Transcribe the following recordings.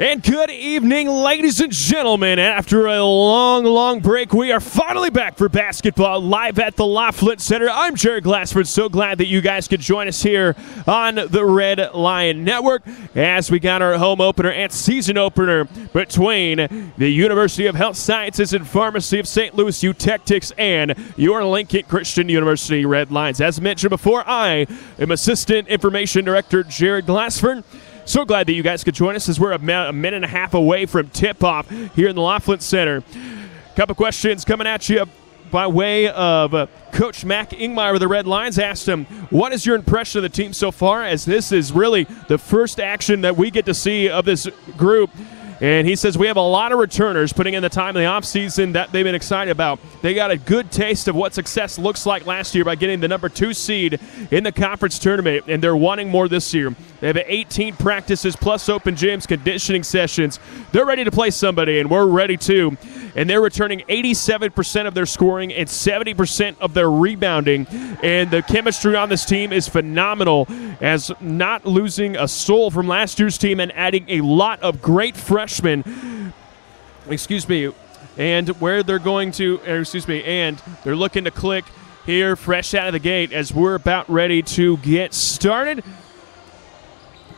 And good evening, ladies and gentlemen. After a long break, we are finally back for basketball live at the Laughlin Center. I'm Jared Glassford. So glad that you guys could join us here on the Red Lion Network as we got our home opener and season opener between the University of Health Sciences and Pharmacy of St. Louis, UTechtics, and your Lincoln Christian University Red Lions. As mentioned before, I am Assistant Information Director Jared Glassford. So glad that you guys could join us as we're a minute and a half away from tip-off here in the Laughlin Center. A couple questions coming at you by way of Coach Mac Ingmeyer of the Red Lions. Asked him, what is your impression of the team so far, as this is really the first action that we get to see of this group. And he says we have a lot of returners putting in the time in the offseason that they've been excited about. They got a good taste of what success looks like last year by getting the number 2 seed in the conference tournament, and they're wanting more this year. They have 18 practices plus open gyms, conditioning sessions. They're ready to play somebody, and we're ready too. And they're returning 87% of their scoring and 70% of their rebounding. And the chemistry on this team is phenomenal, as not losing a soul from last year's team and adding a lot of great freshmen. And where they're going to, and they're looking to click here fresh out of the gate as we're about ready to get started.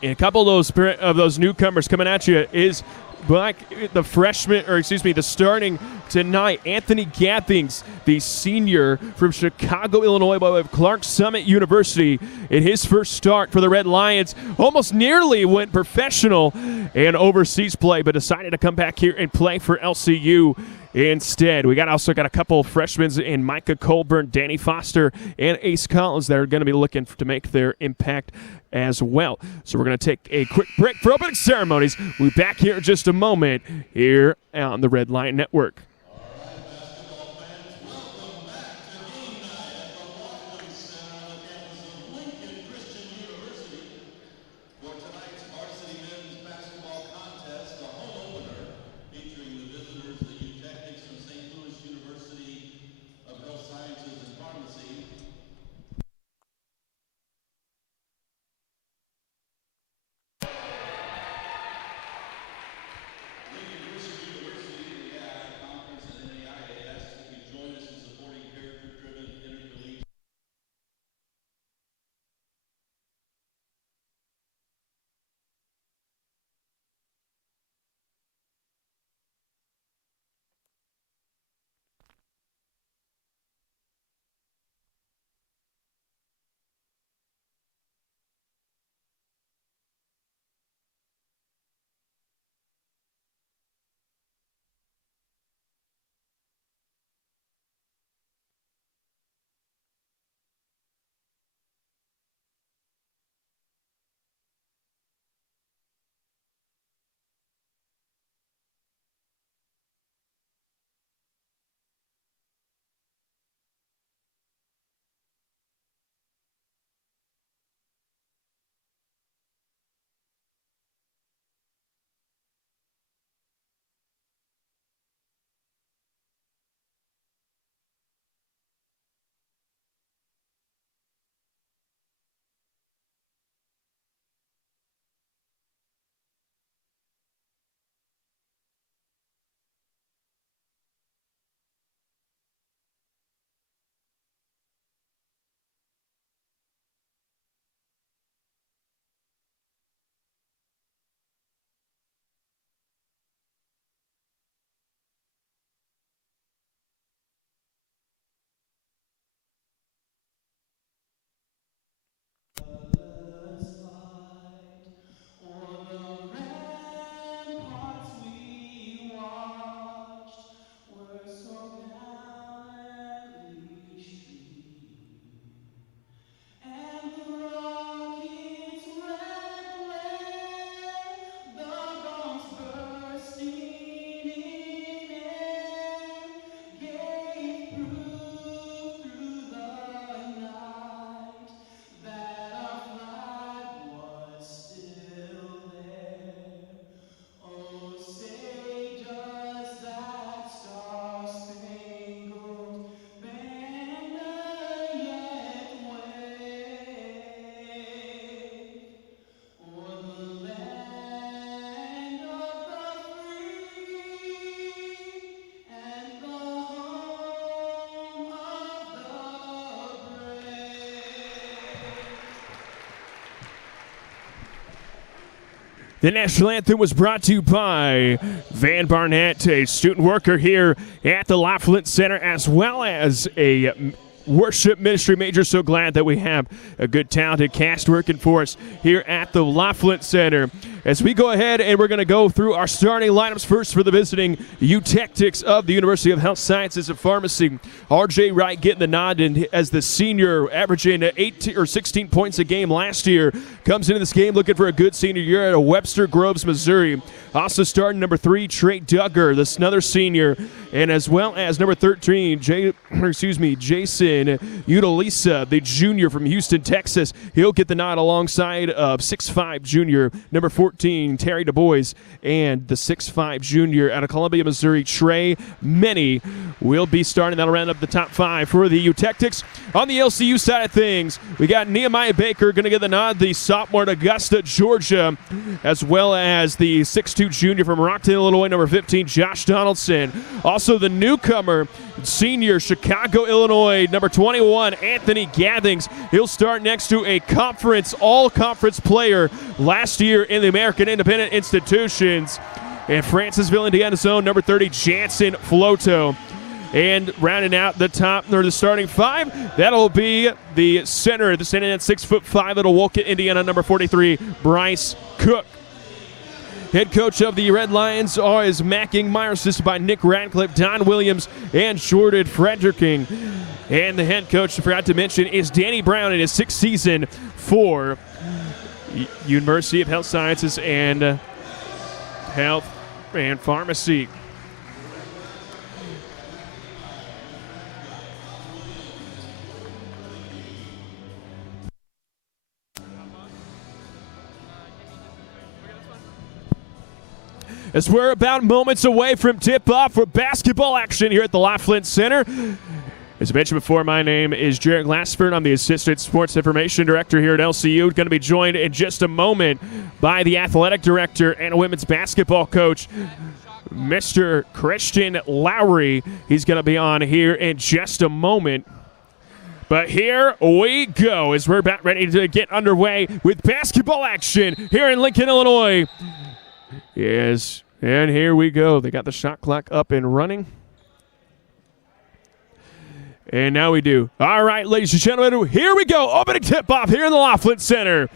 And a couple of those newcomers coming at you is the starting tonight, Anthony Gathens, the senior from Chicago, Illinois, by way of Clark Summit University. In his first start for the Red Lions, almost nearly went professional and overseas play, but decided to come back here and play for LCU instead. We also got a couple of freshmen in Micah Colburn, Danny Foster, and Ace Collins that are going to be looking to make their impact as well. So we're going to take a quick break for opening ceremonies. We'll be back here in just a moment here on the Red Lion Network. The national anthem was brought to you by Van Barnett, a student worker here at the Laughlin Center, as well as a worship ministry major. So glad that we have a good, talented cast working for us here at the Laughlin Center. As we go ahead and we're going to go through our starting lineups first for the visiting U-Tactics of the University of Health Sciences and Pharmacy. R.J. Wright getting the nod and as the senior, averaging 18 or 16 points a game last year. Comes into this game looking for a good senior year at Webster Groves, Missouri. Also starting number 3, Trey Duggar, another senior, and as well as number 13, Jason Udalisa, the junior from Houston, Texas. He'll get the nod alongside of 6'5 junior, number 14, Terry Du Bois, and the 6'5 junior out of Columbia, Missouri, Trey Many will be starting. That'll round up the top 5 for the U-Tactics. On the LCU side of things, we got Nehemiah Baker going to get the nod, the sophomore at Augusta, Georgia, as well as the 6'2 junior from Rockton, Illinois, number 15, Josh Donaldson. Also the newcomer, senior, Chicago, Illinois, number 21, Anthony Gathens. He'll start next to a all-conference player last year in the American Independent Institutions. And Francisville, Indiana's own, number 30, Jansen Floto. And rounding out the starting 5, that'll be the center, the standing at 6'5" at Wolcott, Indiana, number 43, Bryce Cook. Head coach of the Red Lions is Mac Ingmeyer, assisted by Nick Radcliffe, Don Williams, and Jordan Frederiking. And the head coach, I forgot to mention, is Danny Brown in his 6th season for University of Health Sciences and Health and Pharmacy. As we're about moments away from tip-off for basketball action here at the Laughlin Center. As I mentioned before, my name is Jared Glassford. I'm the Assistant Sports Information Director here at LCU. Going to be joined in just a moment by the Athletic Director and Women's Basketball Coach, Mr. Christian Lowry. He's going to be on here in just a moment. But here we go as we're about ready to get underway with basketball action here in Lincoln, Illinois. Yes, and here we go. They got the shot clock up and running. And now we do. All right, ladies and gentlemen, here we go. Opening tip-off here in the Laughlin Center.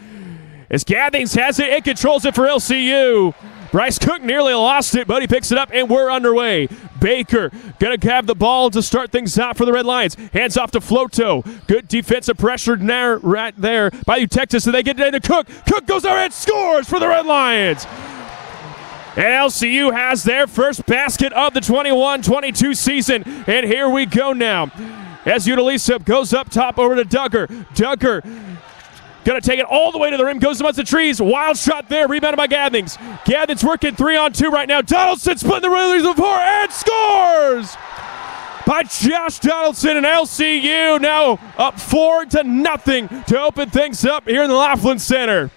As Gathens has it and controls it for LCU. Bryce Cook nearly lost it, but he picks it up, and we're underway. Baker going to have the ball to start things out for the Red Lions. Hands off to Floto. Good defensive pressure now right there by U-Texas, and they get it into Cook. Cook goes over and scores for the Red Lions. And LCU has their first basket of the 21-22 season. And here we go now. As Udalisa goes up top over to Duggar. Duggar going to take it all the way to the rim. Goes amongst the trees. Wild shot there. Rebounded by Gathens. Gathens working 3-on-2 right now. Donaldson splitting the release of 4 and scores! By Josh Donaldson, and LCU now up 4-0 to open things up here in the Laughlin Center.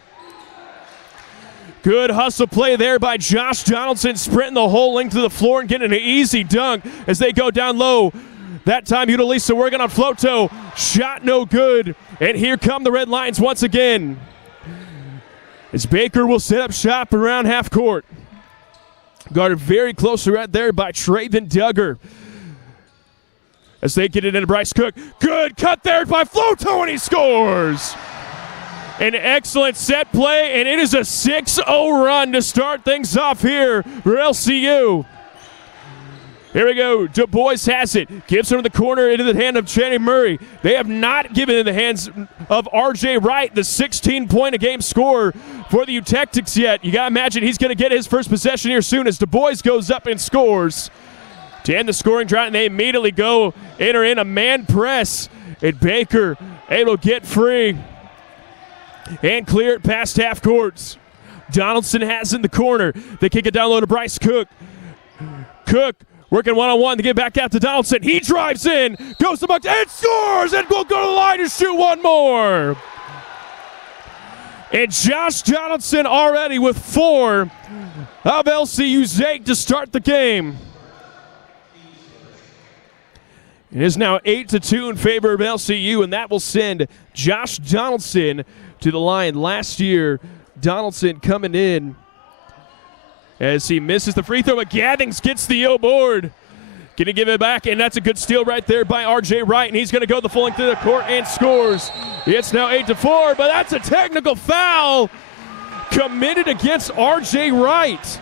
Good hustle play there by Josh Donaldson, sprinting the whole length of the floor and getting an easy dunk as they go down low. That time, Udalisa working on Floto. Shot no good. And here come the Red Lions once again. As Baker will set up shop around half court. Guarded very closely right there by Traven Duggar. As they get it into Bryce Cook. Good cut there by Floto, and he scores. An excellent set play, and it is a 6-0 run to start things off here for LCU. Here we go. Du Bois has it. Gives him in the corner into the hand of Channing Murray. They have not given it in the hands of R.J. Wright, the 16-point-a-game scorer for the U-Tactics yet. You got to imagine he's going to get his first possession here soon as Du Bois goes up and scores. To end the scoring drought, and they immediately enter in a man press. And Baker able to get free and clear it past half courts. Donaldson has it in the corner. They kick it down low to Bryce Cook. Cook working one-on-one to get back out to Donaldson. He drives in, goes to Bucks, and scores, and will go to the line to shoot one more. And Josh Donaldson already with 4 of LCU's 8 to start the game. It is now 8-2 in favor of LCU, and that will send Josh Donaldson to the line. Last year, Donaldson coming in as he misses the free throw, but Gathens gets the board. Going to give it back, and that's a good steal right there by R.J. Wright, and he's going to go the full length of the court and scores. It's now 8-4, but that's a technical foul committed against R.J. Wright.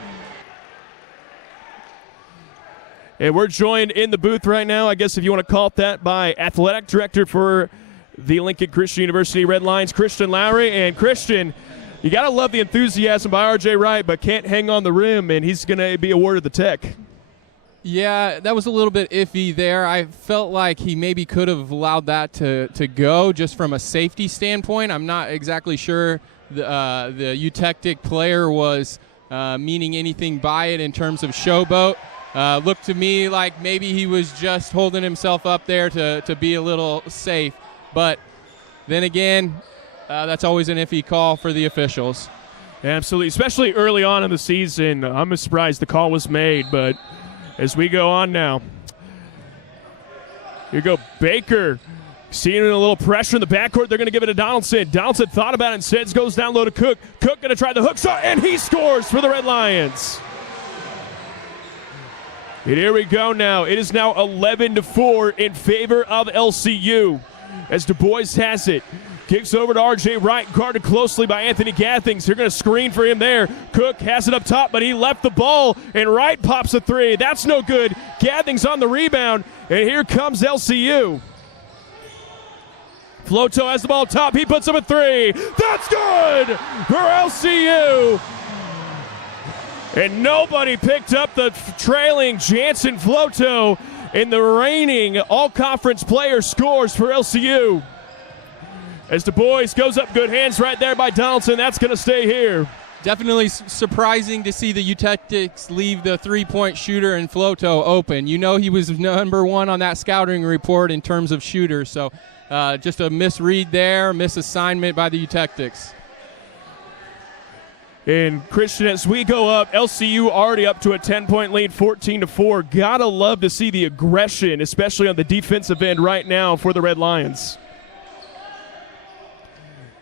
And we're joined in the booth right now, I guess if you want to call it that, by Athletic Director for the Lincoln Christian University Red Lions, Christian Lowry. And Christian, you got to love the enthusiasm by R.J. Wright, but can't hang on the rim, and he's going to be awarded the tech. Yeah, that was a little bit iffy there. I felt like he maybe could have allowed that to go just from a safety standpoint. I'm not exactly sure the Eutectic player was meaning anything by it in terms of showboat. Looked to me like maybe he was just holding himself up there to be a little safe. But then again, that's always an iffy call for the officials. Absolutely, especially early on in the season. I'm surprised the call was made, but as we go on now, here go Baker. Seeing a little pressure in the backcourt, they're going to give it to Donaldson. Donaldson thought about it instead, goes down low to Cook. Cook going to try the hook shot, and he scores for the Red Lions. And here we go now. It is now 11-4 in favor of LCU as Du Bois has it. Kicks over to R.J. Wright, guarded closely by Anthony Gathens. They're going to screen for him there. Cook has it up top, but he left the ball, and Wright pops a three. That's no good. Gathens on the rebound, and here comes LCU. Floto has the ball top. He puts up a three. That's good for LCU. And nobody picked up the trailing Jansen Floto, and the reigning all-conference player scores for LCU. As Du Bois goes up, good hands right there by Donaldson. That's going to stay here. Definitely surprising to see the Eutectics leave the three-point shooter and Floto open. You know he was number one on that scouting report in terms of shooters, so just a misread there, misassignment by the Eutectics. And Christian, as we go up, LCU already up to a 10-point lead, 14-4. Gotta love to see the aggression, especially on the defensive end right now for the Red Lions.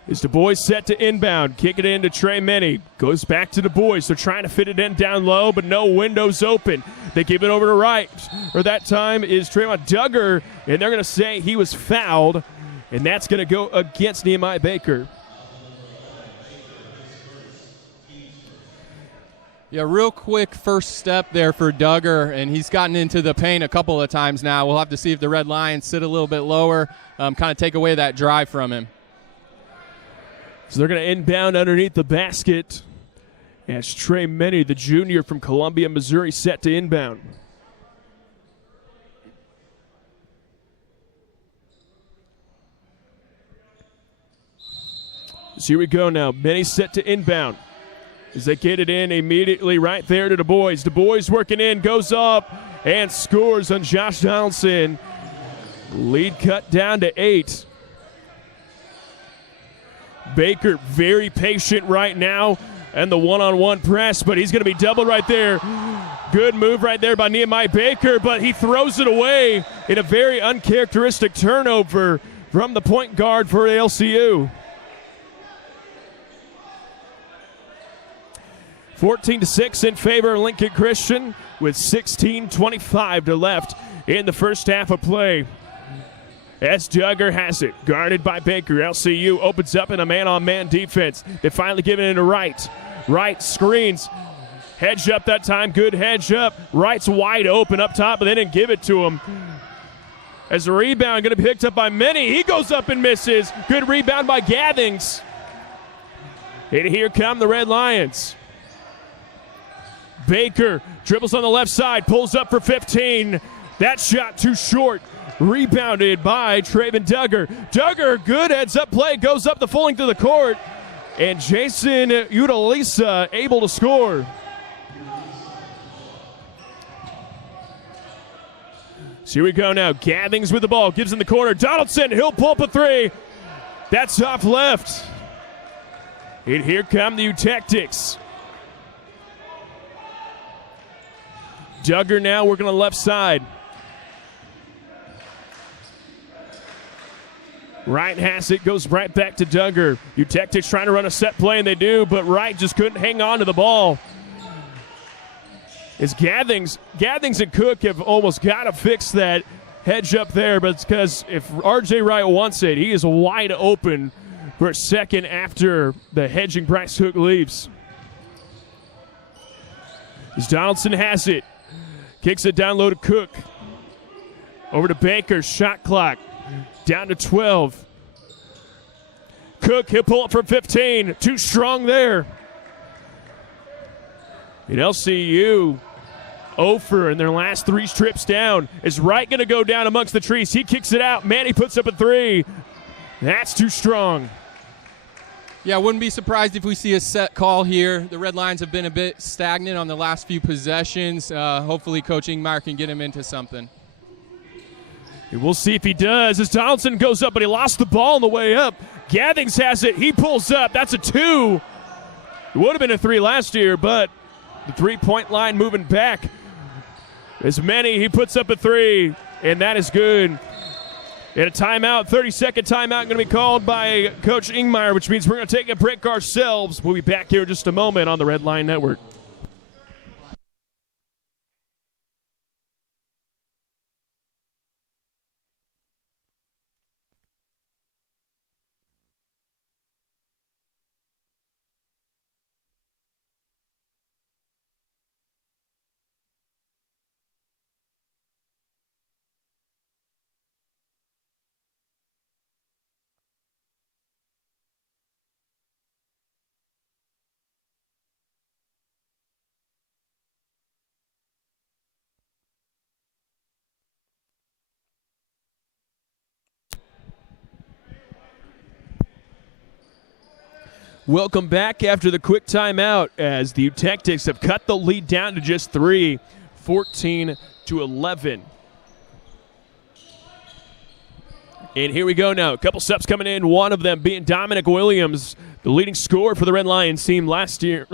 Is Du Bois set to inbound, kick it in to Trey Many, goes back to Du Bois. They're trying to fit it in down low, but no windows open. They give it over to Wright, or that time is Tremont Duggar, and they're going to say he was fouled, and that's going to go against Nehemiah Baker. Yeah, real quick first step there for Duggar, and he's gotten into the paint a couple of times now. We'll have to see if the Red Lions sit a little bit lower, kind of take away that drive from him. So they're going to inbound underneath the basket as Trey Many, the junior from Columbia, Missouri, set to inbound. So here we go now. Many set to inbound. As they get it in immediately right there to Du Bois. Du Bois working in, goes up, and scores on Josh Donaldson. Lead cut down to 8. Baker very patient right now, and the one-on-one press, but he's going to be doubled right there. Good move right there by Nehemiah Baker, but he throws it away in a very uncharacteristic turnover from the point guard for LCU. 14-6 in favor of Lincoln Christian with 16:25 to left in the first half of play. As Duggar has it, guarded by Baker. LCU opens up in a man-on-man defense. They finally give it into Wright. Wright screens. Hedge up that time. Good hedge up. Wright's wide open up top, but they didn't give it to him. As a rebound going to be picked up by Many. He goes up and misses. Good rebound by Gathens. And here come the Red Lions. Baker dribbles on the left side, pulls up for 15. That shot too short. Rebounded by Traven Duggar. Duggar, good heads-up play, goes up the full length of the court. And Jason Udalisa able to score. So here we go now. Gathens with the ball, gives in the corner. Donaldson, he'll pull up a three. That's off left. And here come the Eutectics. Duggar now working on the left side. Wright has it, goes right back to Duggar. Eutectics trying to run a set play, and they do, but Wright just couldn't hang on to the ball. Is Gathens and Cook have almost got to fix that hedge up there, but it's because if R.J. Wright wants it, he is wide open for a second after the hedging Bryce Hook leaves. As Donaldson has it. Kicks it down low to Cook. Over to Baker. Shot clock down to 12. Cook, he'll pull up from 15. Too strong there. And LCU, 0 in their last 3 trips down. Is Wright going to go down amongst the trees? He kicks it out. Manny puts up a 3. That's too strong. Yeah, I wouldn't be surprised if we see a set call here. The Red Lions have been a bit stagnant on the last few possessions. Hopefully Coach Ingmeyer can get him into something. And we'll see if he does. As Donaldson goes up, but he lost the ball on the way up. Gathens has it. He pulls up. That's a 2. It would have been a 3 last year, but the 3-point line moving back. As many, he puts up a 3, and that is good. And a timeout, 30-second timeout, going to be called by Coach Ingmeyer, which means we're going to take a break ourselves. We'll be back here in just a moment on the Red Line Network. Welcome back after the quick timeout as the Tactics have cut the lead down to just 3, 14-11. And here we go now. A couple subs coming in, one of them being Dominic Williams, the leading scorer for the Red Lions team last year,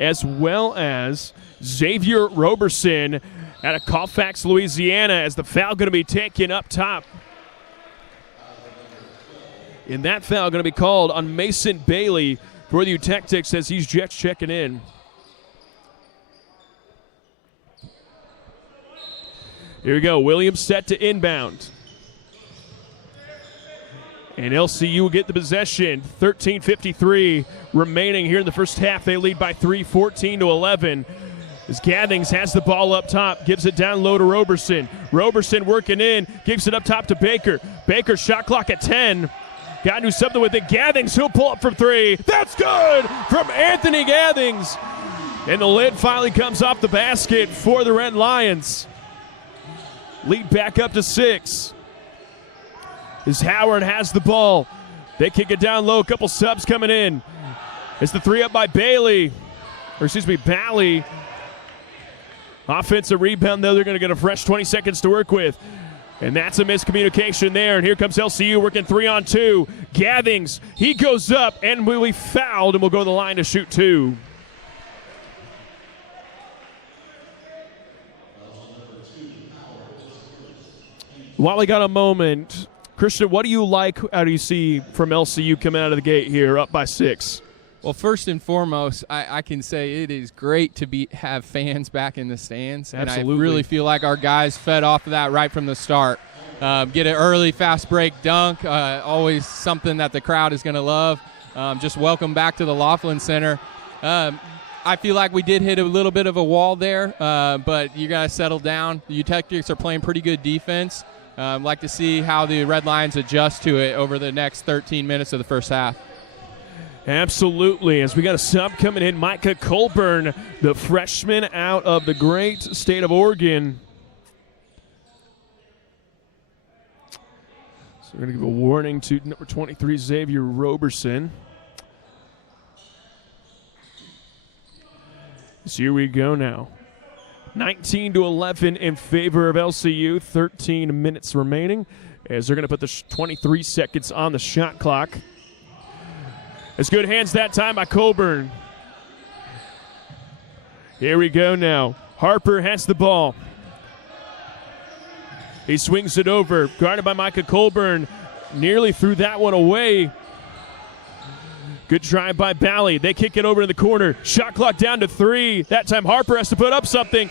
as well as Xavier Roberson out of Colfax, Louisiana, as the foul going to be taken up top. And that foul going to be called on Mason Bailey for the Tactics as he's just checking in. Here we go. Williams set to inbound. And LCU will get the possession. 13:53 remaining here in the first half. They lead by 3, 14-11. As Gathens has the ball up top, gives it down low to Roberson. Roberson working in, gives it up top to Baker. Baker shot clock at 10. Got to do something with it. Gathens, he'll pull up from 3. That's good from Anthony Gathens. And the lid finally comes off the basket for the Red Lions. Lead back up to 6. As Howard has the ball. They kick it down low. A couple subs coming in. It's the 3 up by Bally. Offensive rebound, though. They're going to get a fresh 20 seconds to work with. And that's a miscommunication there. And here comes LCU working 3-on-2. Gathens, he goes up and will be fouled and will go to the line to shoot 2. While we got a moment, Christian, what do you like, how do you see from LCU coming out of the gate here, up by 6? Well, first and foremost, I can say it is great to have fans back in the stands. Absolutely. And I really feel like our guys fed off of that right from the start. Get an early fast break dunk, always something that the crowd is going to love. Just welcome back to the Laughlin Center. I feel like we did hit a little bit of a wall there, but you got to settle down. The Tactics are playing pretty good defense. I'd like to see how the Red Lions adjust to it over the next 13 minutes of the first half. Absolutely, as we got a sub coming in, Micah Colburn, the freshman out of the great state of Oregon. So we're going to give a warning to number 23, Xavier Roberson. So here we go now. 19-11 in favor of LCU, 13 minutes remaining, as they're going to put the 23 seconds on the shot clock. It's good hands that time by Colburn. Here we go now. Harper has the ball. He swings it over, guarded by Micah Colburn. Nearly threw that one away. Good drive by Bally. They kick it over to the corner. Shot clock down to 3. That time Harper has to put up something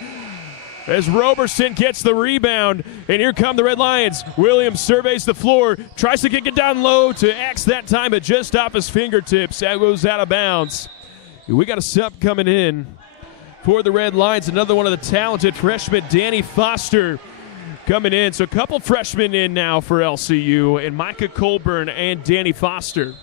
as Roberson gets the rebound. And here come the Red Lions. Williams surveys the floor, tries to kick it down low to X that time, but just off his fingertips. That goes out of bounds. We got a sub coming in for the Red Lions. Another one of the talented freshmen, Danny Foster, coming in. So a couple freshmen in now for LCU, and Micah Colburn and Danny Foster.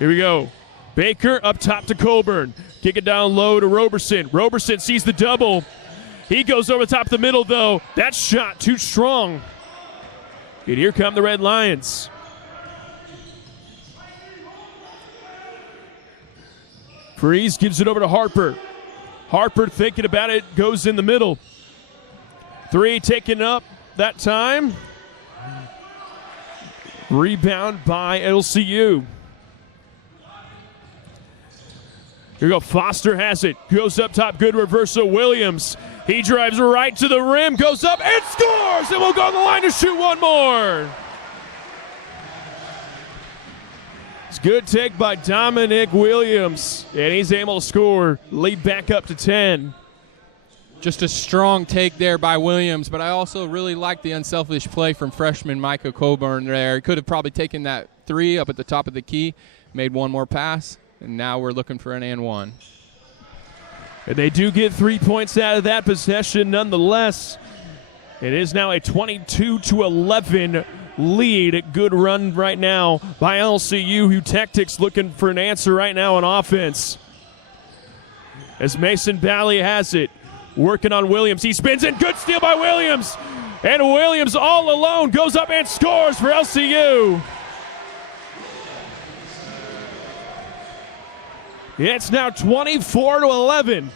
Here we go. Baker up top to Colburn. Kick it down low to Roberson. Roberson sees the double. He goes over the top of the middle, though. That shot too strong. And here come the Red Lions. Freeze gives it over to Harper. Harper thinking about it, goes in the middle. 3 taken up that time. Rebound by LCU. Here we go. Foster has it. Goes up top. Good reversal. Williams. He drives right to the rim. Goes up and scores. And we'll go on the line to shoot one more. It's good take by Dominic Williams. And he's able to score. Lead back up to 10. Just a strong take there by Williams, but I also really like the unselfish play from freshman Micah Colburn there. He could have probably taken that 3 up at the top of the key, made one more pass. And now we're looking for an and one. And they do get 3 points out of that possession nonetheless. It is now a 22-11 lead. Good run right now by LCU, who Tactics looking for an answer right now on offense. As Mason Bally has it, working on Williams. He spins in. Good steal by Williams. And Williams all alone goes up and scores for LCU. It's now 24-11.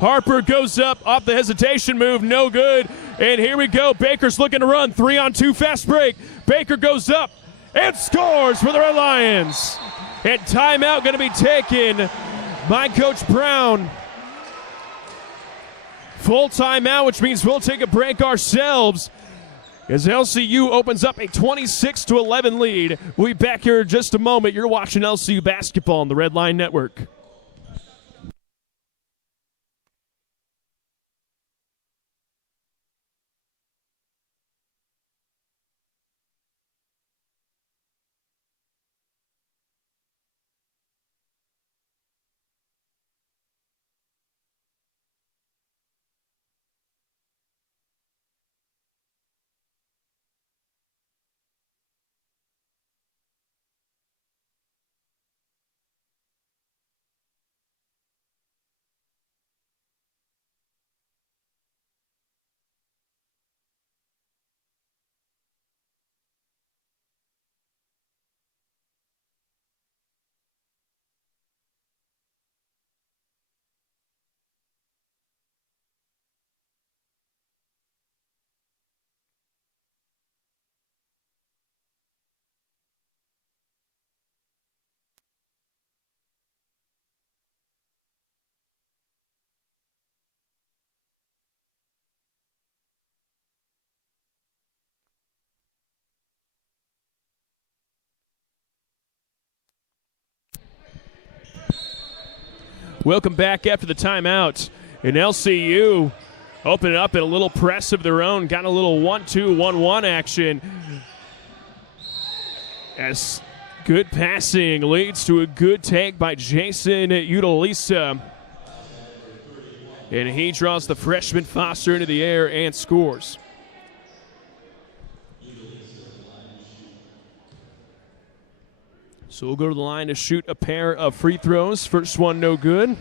Harper goes up off the hesitation move, no good. And here we go. Baker's looking to run. 3-on-2 fast break. Baker goes up and scores for the Red Lions. And timeout going to be taken by Coach Brown. Full timeout, which means we'll take a break ourselves. As LCU opens up a 26-11 lead. We'll be back here in just a moment. You're watching LCU basketball on the Red Line Network. Welcome back after the timeout. And LCU open it up in a little press of their own. Got a little 1-2, 1-1 action. As good passing leads to a good take by Jason Utalisa. And he draws the freshman Foster into the air and scores. So we'll go to the line to shoot a pair of free throws. First one, no good.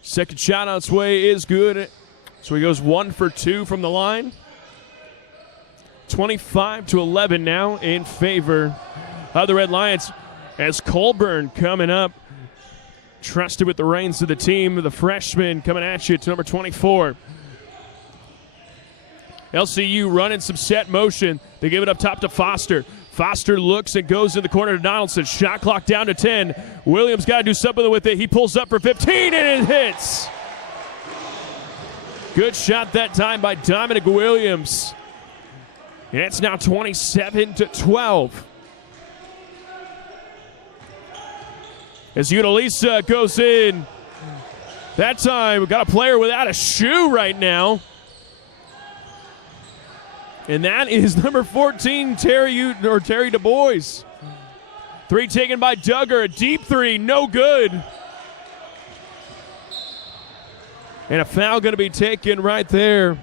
Second shot on its way is good. So he goes 1 for 2 from the line. 25-11 now in favor of the Red Lions. As Colburn coming up, trusted with the reins of the team. The freshman coming at you to number 24. LCU running some set motion. They give it up top to Foster. Foster looks and goes in the corner to Donaldson. Shot clock down to 10. Williams got to do something with it. He pulls up for 15 and it hits. Good shot that time by Dominic Williams. And it's now 27-12. As Unalisa goes in. That time, we've got a player without a shoe right now. And that is number 14, Terry Du Bois. Three taken by Duggar. A deep three, no good. And a foul going to be taken right there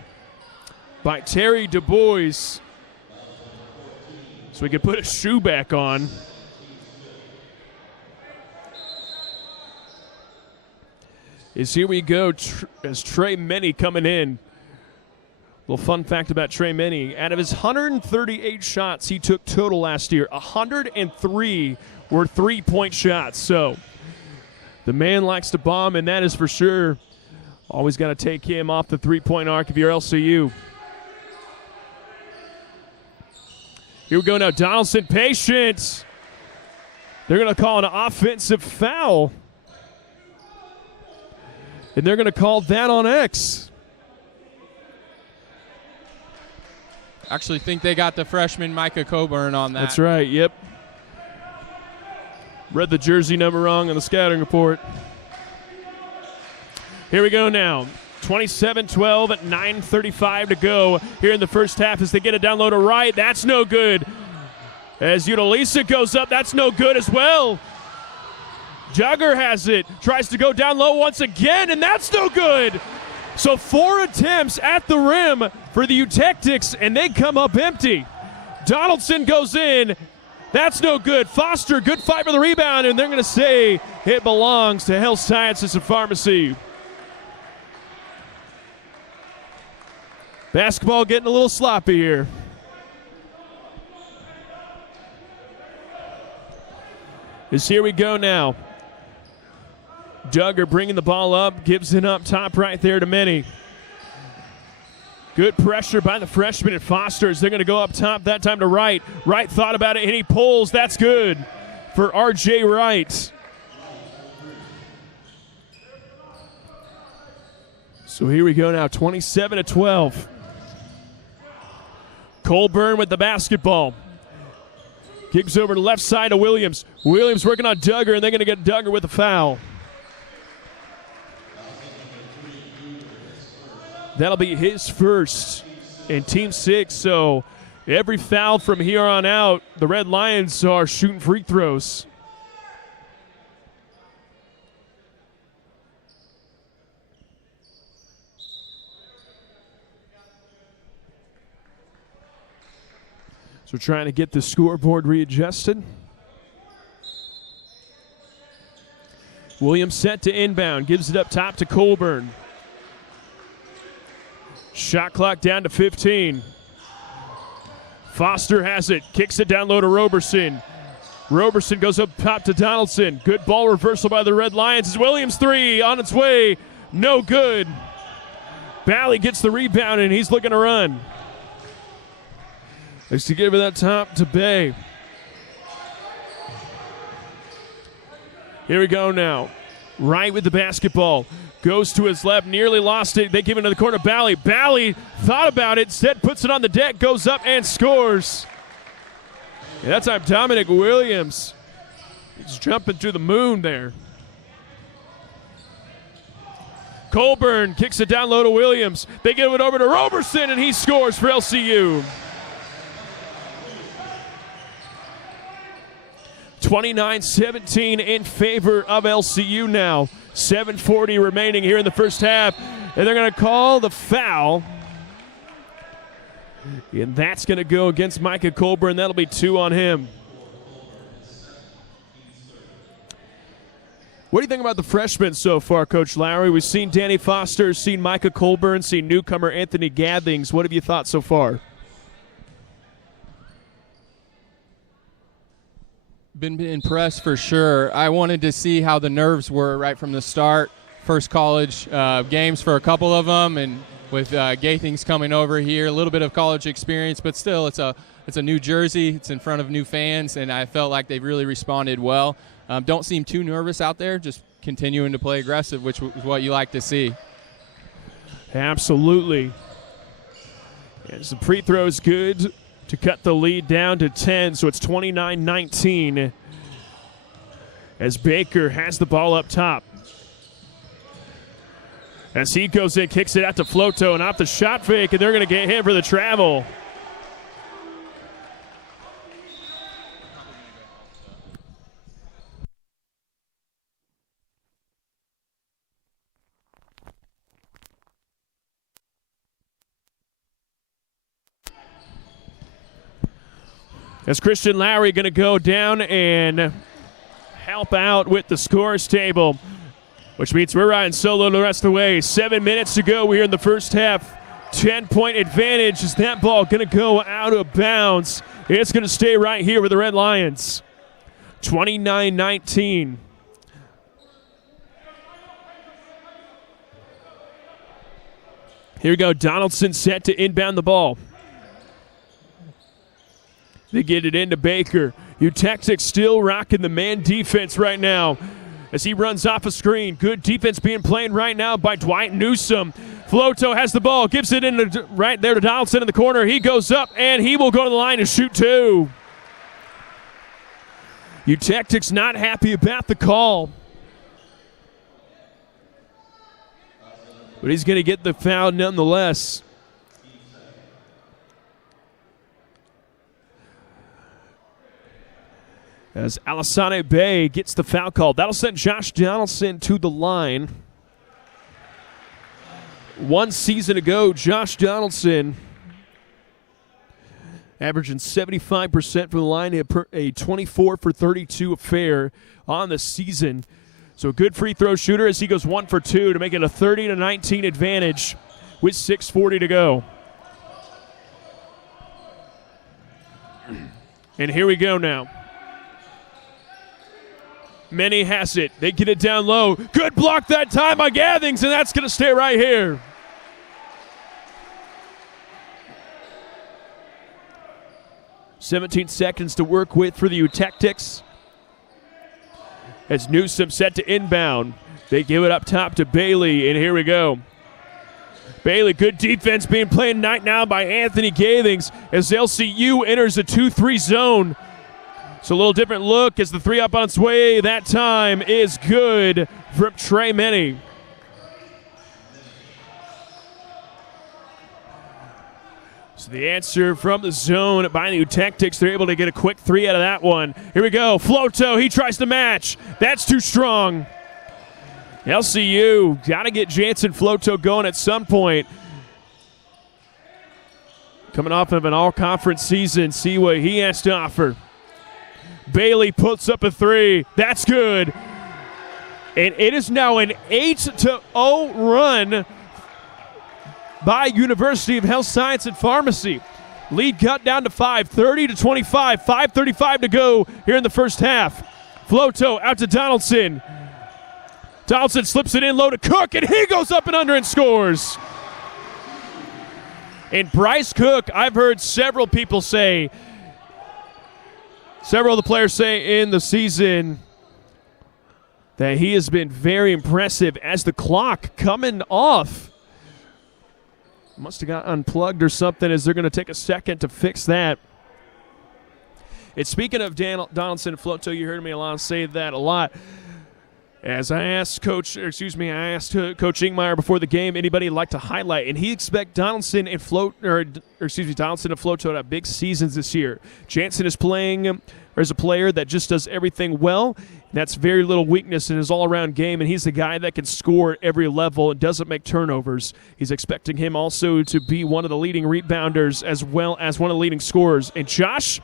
by Terry Du Bois. So we can put a shoe back on. As here we go, as Trey Meny coming in. Little fun fact about Trey Meny. Out of his 138 shots he took total last year, 103 were three-point shots. So the man likes to bomb, and that is for sure. Always got to take him off the three-point arc if you're LCU. Here we go now. Donaldson patient. They're going to call an offensive foul. And they're going to call that on X. Actually think they got the freshman Micah Coburn on that. That's right, yep. Read the jersey number wrong on the scouting report. Here we go now. 27-12 at 9:35 to go here in the first half as they get it down low to Wright. That's no good. As Unalisa goes up, that's no good as well. Duggar has it, tries to go down low once again, and that's no good. So 4 attempts at the rim for the Utectics, and they come up empty. Donaldson goes in. That's no good. Foster, good fight for the rebound, and they're going to say it belongs to Health Sciences and Pharmacy. Basketball getting a little sloppy here. As here we go now. Duggar bringing the ball up, gives it up top right there to Meny. Good pressure by the freshman at Foster's. They're going to go up top that time to Wright. Wright thought about it, and he pulls. That's good for R.J. Wright. So here we go now, 27-12. Colburn with the basketball. Gives over to left side to Williams. Williams working on Duggar, and they're going to get Duggar with a foul. That'll be his first in Team 6, so every foul from here on out, the Red Lions are shooting free throws. So we're trying to get the scoreboard readjusted. Williams set to inbound, gives it up top to Colburn. Shot clock down to 15. Foster has it, kicks it down low to Roberson. Roberson goes up top to Donaldson. Good ball reversal by the Red Lions. It's Williams' three on its way. No good. Bally gets the rebound, and he's looking to run. Likes to give it that top to Bay. Here we go now. Wright with the basketball. Goes to his left, nearly lost it. They give it to the corner. Bally. Bally thought about it, instead puts it on the deck, goes up and scores. And that time Dominic Williams. He's jumping through the moon there. Colburn kicks it down low to Williams. They give it over to Roberson, and he scores for LCU. 29-17 in favor of LCU now. 7:40 remaining here in the first half. And they're going to call the foul. And that's going to go against Micah Colburn. That'll be 2 on him. What do you think about the freshmen so far, Coach Lowry? We've seen Danny Foster, seen Micah Colburn, seen newcomer Anthony Gathens. What have you thought so far? Been impressed for sure. I wanted to see how the nerves were right from the start. First college games for a couple of them, and with Gathens coming over here, a little bit of college experience, but still it's a new jersey. It's in front of new fans, and I felt like they've really responded well. Don't seem too nervous out there, just continuing to play aggressive, which is what you like to see. Absolutely. As the free throw is good to cut the lead down to 10, so it's 29-19 as Baker has the ball up top. As he goes in, kicks it out to Floto, and off the shot fake, and they're going to get hit for the travel. As Christian Lowry going to go down and help out with the scores table, which means we're riding solo the rest of the way. 7 minutes to go here in the first half. 10-point advantage. Is that ball going to go out of bounds? It's going to stay right here with the Red Lions. 29-19. Here we go. Donaldson set to inbound the ball. They get it into Baker. Utectic still rocking the man defense right now as he runs off a screen. Good defense being played right now by Dwight Newsome. Floto has the ball, gives it in right there to Donaldson in the corner. He goes up, and he will go to the line and shoot two. Utectic's not happy about the call, but he's going to get the foul nonetheless. As Alassane Bey gets the foul call. That'll send Josh Donaldson to the line. One season ago, Josh Donaldson averaging 75% from the line, a 24 for 32 affair on the season. So a good free throw shooter as he goes 1 for 2 to make it a 30-19 advantage with 6:40 to go. And here we go now. Many has it. They get it down low. Good block that time by Gathens, and that's going to stay right here. "17 seconds to work with for the Utectics. As Newsome set to inbound. They give it up top to Bailey, and here we go. Bailey, good defense being played now by Anthony Gathens as LCU enters a 2-3 zone. So a little different look as the three up on its way. That time is good from Trey Many. So the answer from the zone by the Utectics. They're able to get a quick three out of that one. Here we go. Floto, he tries to match. That's too strong. LCU got to get Jansen Floto going at some point. Coming off of an all-conference season, see what he has to offer. Bailey puts up a three. That's good. And it is now an 8-0 run by University of Health Science and Pharmacy. Lead cut down to 5, 30-25, 5:35 to go here in the first half. Floto out to Donaldson. Donaldson slips it in low to Cook, and he goes up and under and scores. And Bryce Cook, I've heard several of the players say in the season that he has been very impressive as the clock coming off. Must have got unplugged or something as they're going to take a second to fix that. And speaking of Donaldson and Floto, you heard me say that a lot. As I asked Coach Ingmeyer before the game, anybody like to highlight, and he expects Donaldson and Floto to have big seasons this year. Jansen is playing as a player that just does everything well. That's very little weakness in his all-around game, and he's the guy that can score at every level and doesn't make turnovers. He's expecting him also to be one of the leading rebounders as well as one of the leading scorers. And Josh,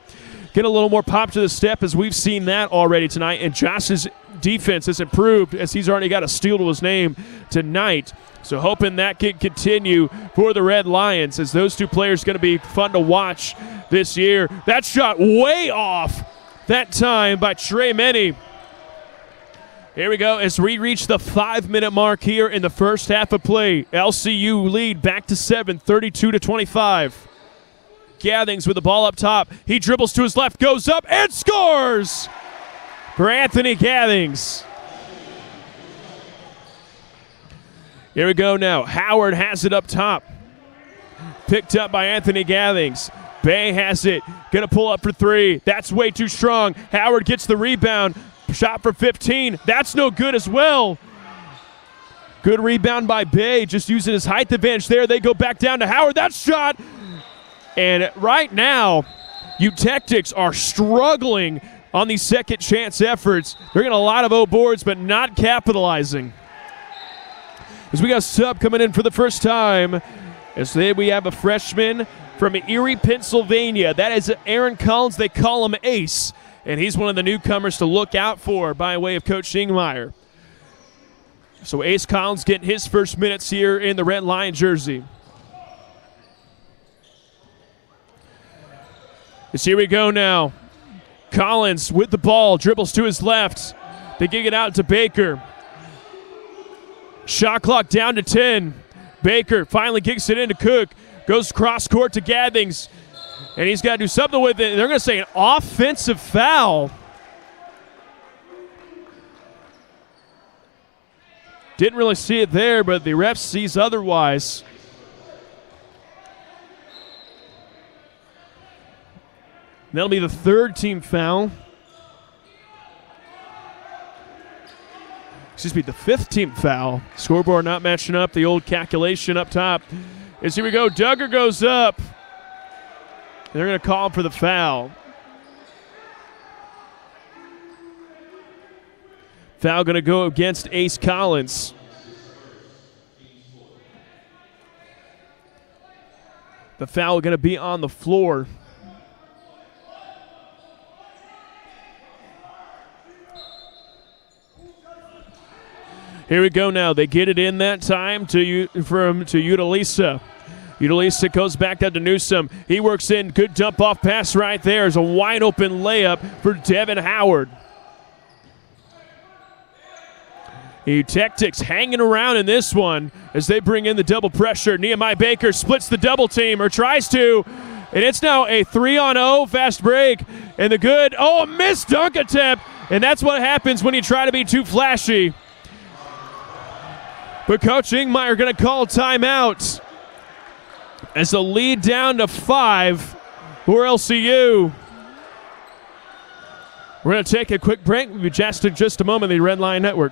get a little more pop to the step as we've seen that already tonight, and Josh's defense has improved as he's already got a steal to his name tonight. So hoping that can continue for the Red Lions as those two players going to be fun to watch this year. That shot way off that time by Trey Many. Here we go as we reach the 5-minute mark here in the first half of play. LCU lead back to 7, 32-25. Gathens with the ball up top. He dribbles to his left, goes up, and scores for Anthony Gathens. Here we go now. Howard has it up top. Picked up by Anthony Gathens. Bay has it. Going to pull up for 3. That's way too strong. Howard gets the rebound. Shot for 15. That's no good as well. Good rebound by Bay. Just using his height advantage there. They go back down to Howard. That shot. And right now, Utectics are struggling on these second chance efforts. They're getting a lot of O boards, but not capitalizing. As we got a sub coming in for the first time. As we have a freshman from Erie, Pennsylvania. That is Aaron Collins. They call him Ace. And he's one of the newcomers to look out for by way of Coach Schingmeyer. So Ace Collins getting his first minutes here in the Red Lion jersey. As here we go now. Collins with the ball, dribbles to his left. They kick it out to Baker. Shot clock down to 10. Baker finally kicks it into Cook. Goes cross court to Gathens. And he's got to do something with it. They're going to say an offensive foul. Didn't really see it there, but the ref sees otherwise. That'll be the third team foul. Excuse me, the fifth team foul. Scoreboard not matching up. The old calculation up top. As here we go. Duggar goes up. They're going to call for the foul. Foul going to go against Ace Collins. The foul going to be on the floor. Here we go now. They get it in that time to Utalisa. Utalisa goes back out to Newsom. He works in. Good dump off pass right there. There's a wide open layup for Devin Howard. Utectics hanging around in this one as they bring in the double pressure. Nehemiah Baker splits the double team, or tries to, and it's now a 3-on-0 fast break. And the good, a missed dunk attempt, and that's what happens when you try to be too flashy. But Coach Schingmeyer going to call timeout as the lead down to 5 for LCU. We're going to take a quick break. We'll be just in just a moment, the Red Lion Network.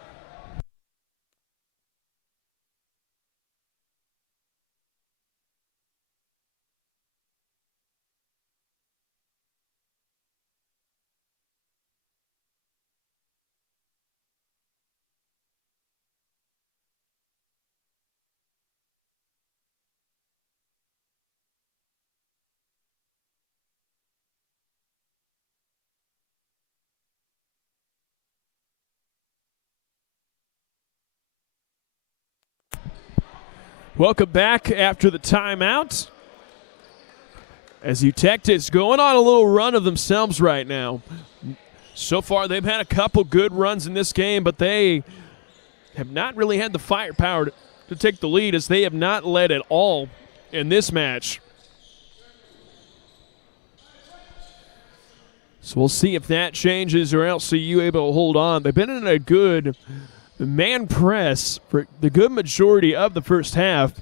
Welcome back after the timeout. As Utectics going on a little run of themselves right now. So far, they've had a couple good runs in this game, but they have not really had the firepower to take the lead, as they have not led at all in this match. So we'll see if that changes, or LCU able to hold on. They've been in a good man press for the good majority of the first half.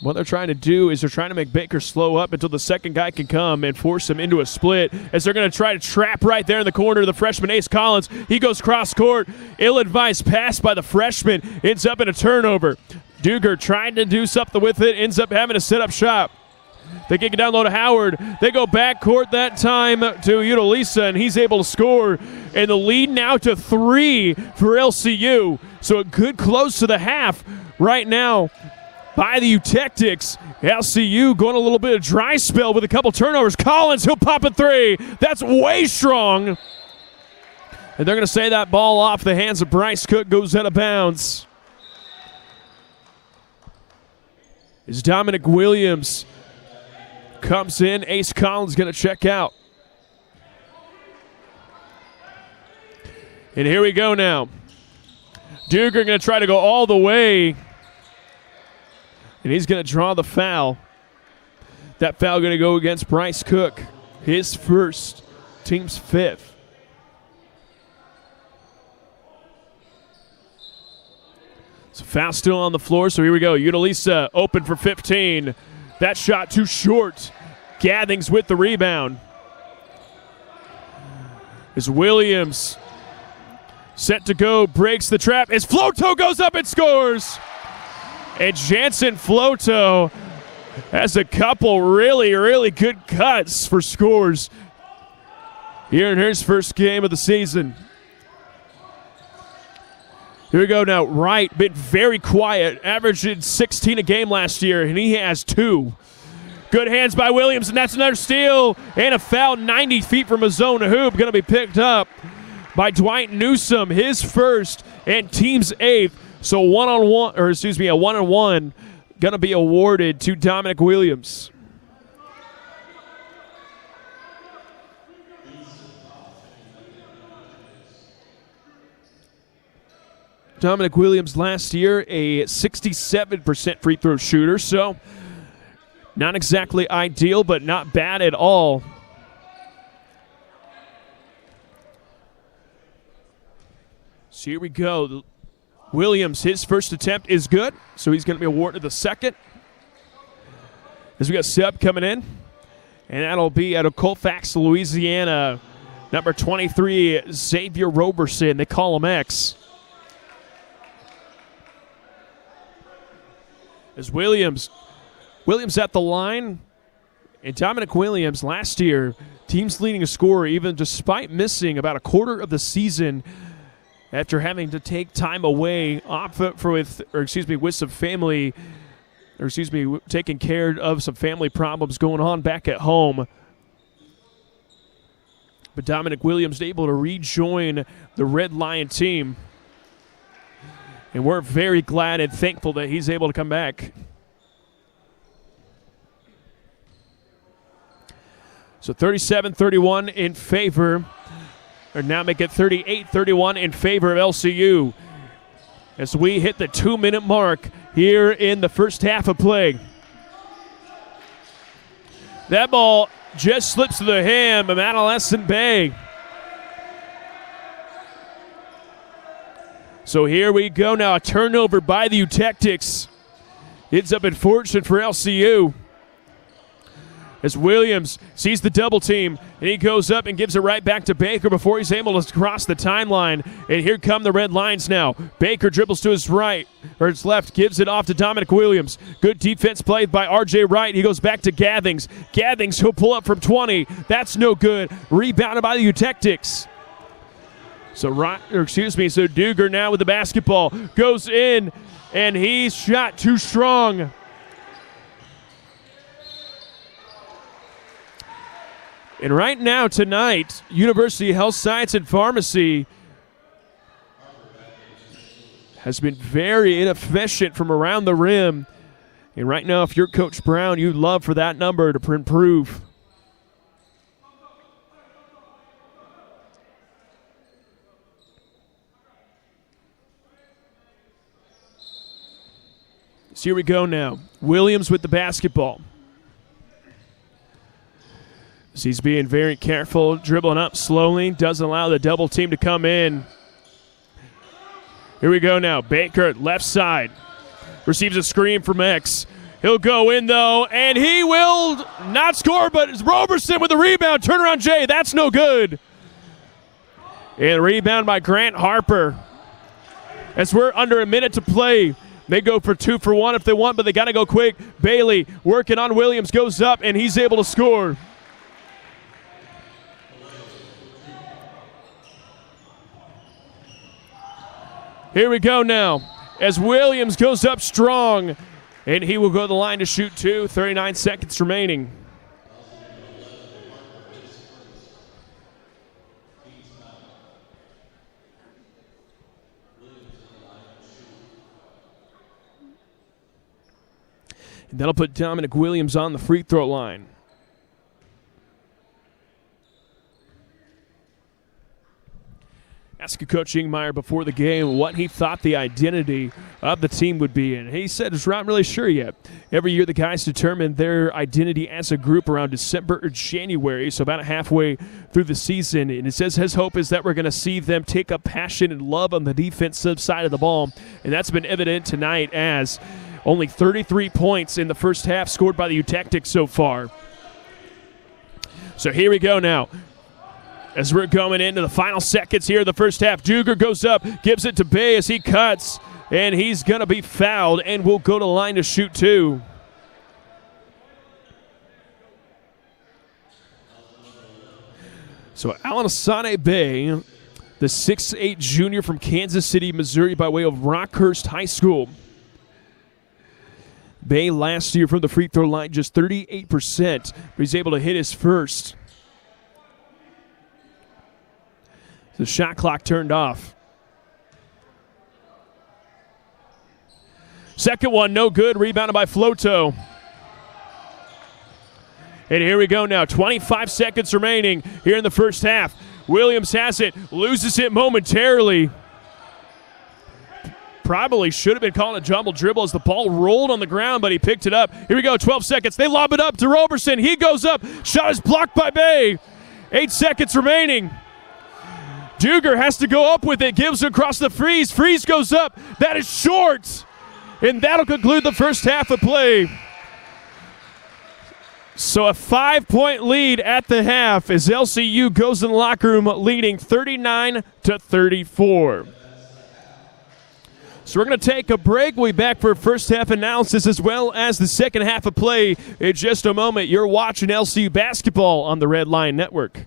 What they're trying to do is they're trying to make Baker slow up until the second guy can come and force him into a split, as they're going to try to trap right there in the corner the freshman Ace Collins. He goes cross court. Ill-advised pass by the freshman. Ends up in a turnover. Duggar trying to do something with it. Ends up having to set up shop. They kick it down low to Howard. They go back court that time to Utalisa, and he's able to score. And the lead now to 3 for LCU. So a good close to the half right now by the Utectics. LCU going a little bit of dry spell with a couple turnovers. Collins, he'll pop a 3. That's way strong. And they're going to say that ball off the hands of Bryce Cook goes out of bounds. As Dominic Williams comes in, Ace Collins going to check out. And here we go now. Duger going to try to go all the way, and he's going to draw the foul. That foul going to go against Bryce Cook, his first, team's fifth. So foul still on the floor, so here we go. Utalisa open for 15. That shot too short. Gathens with the rebound. As Williams set to go, breaks the trap. As Floto goes up and scores. And Jansen Floto has a couple really, really good cuts for scores here in his first game of the season. Here we go now. Wright been very quiet, averaging 16 a game last year, and he has 2. Good hands by Williams, and that's another steal and a foul 90 feet from a zone hoop. Going to be picked up by Dwight Newsom, his first and team's 8th. So a one-on-one going to be awarded to Dominic Williams. Dominic Williams last year a 67% free throw shooter, so not exactly ideal, but not bad at all. So here we go. Williams, his first attempt is good, so he's going to be awarded the second. As we got Seb coming in, and that'll be out of Colfax, Louisiana, number 23, Xavier Roberson. They call him X. As Williams at the line, and Dominic Williams last year, team's leading scorer, even despite missing about a quarter of the season after having to take time away with some family, taking care of some family problems going on back at home. But Dominic Williams able to rejoin the Red Lion team. And we're very glad and thankful that he's able to come back. So 37-31 in favor, or now make it 38-31 in favor of LCU as we hit the 2-minute mark here in the first half of play. That ball just slips to the hand of Adolescent Bay. So here we go now, a turnover by the Utectics. Ends up unfortunate for LCU. As Williams sees the double team, and he goes up and gives it right back to Baker before he's able to cross the timeline. And here come the Red Lions now. Baker dribbles to his right, or his left, gives it off to Dominic Williams. Good defense played by R.J. Wright. He goes back to Gathens. Gathens, he'll pull up from 20. That's no good. Rebounded by the Utectics. So Duger now with the basketball. Goes in, and he's shot too strong. And right now, tonight, University of Health Science and Pharmacy has been very inefficient from around the rim. And right now, if you're Coach Brown, you'd love for that number to improve. So here we go now. Williams with the basketball. So he's being very careful, dribbling up slowly, doesn't allow the double team to come in. Here we go now. Baker, left side, receives a screen from X. He'll go in, though, and he will not score, but it's Roberson with the rebound. Turnaround J, that's no good. And rebound by Grant Harper. As we're under a minute to play, they go for 2 for 1 if they want, but they got to go quick. Bailey working on Williams, goes up, and he's able to score. Here we go now as Williams goes up strong, and he will go to the line to shoot 2. 39 seconds remaining. And that'll put Dominic Williams on the free throw line. asked Coach Ingmeyer before the game what he thought the identity of the team would be, and he said he's not really sure yet. Every year the guys determine their identity as a group around December or January, so about halfway through the season, and he says his hope is that we're going to see them take up passion and love on the defensive side of the ball, and that's been evident tonight as only 33 points in the first half scored by the Utectics so far. So here we go now. As we're going into the final seconds here of the first half, Duger goes up, gives it to Bay as he cuts, and he's going to be fouled and will go to the line to shoot two. So Alassane Bay, the 6'8 junior from Kansas City, Missouri, by way of Rockhurst High School. Bay last year from the free throw line just 38%, but he's able to hit his first. The shot clock turned off. Second one, no good. Rebounded by Floto. And here we go now. 25 seconds remaining here in the first half. Williams has it, loses it momentarily. Probably should have been calling a jumble dribble as the ball rolled on the ground, but he picked it up. Here we go, 12 seconds. They lob it up to Roberson. He goes up. Shot is blocked by Bay. 8 seconds remaining. Duger has to go up with it, gives it across the Freeze. Freeze goes up. That is short. And that'll conclude the first half of play. So a 5-point lead at the half as LCU goes in the locker room leading 39-34. So we're going to take a break. We'll be back for first half analysis as well as the second half of play in just a moment. You're watching LCU basketball on the Red Line Network.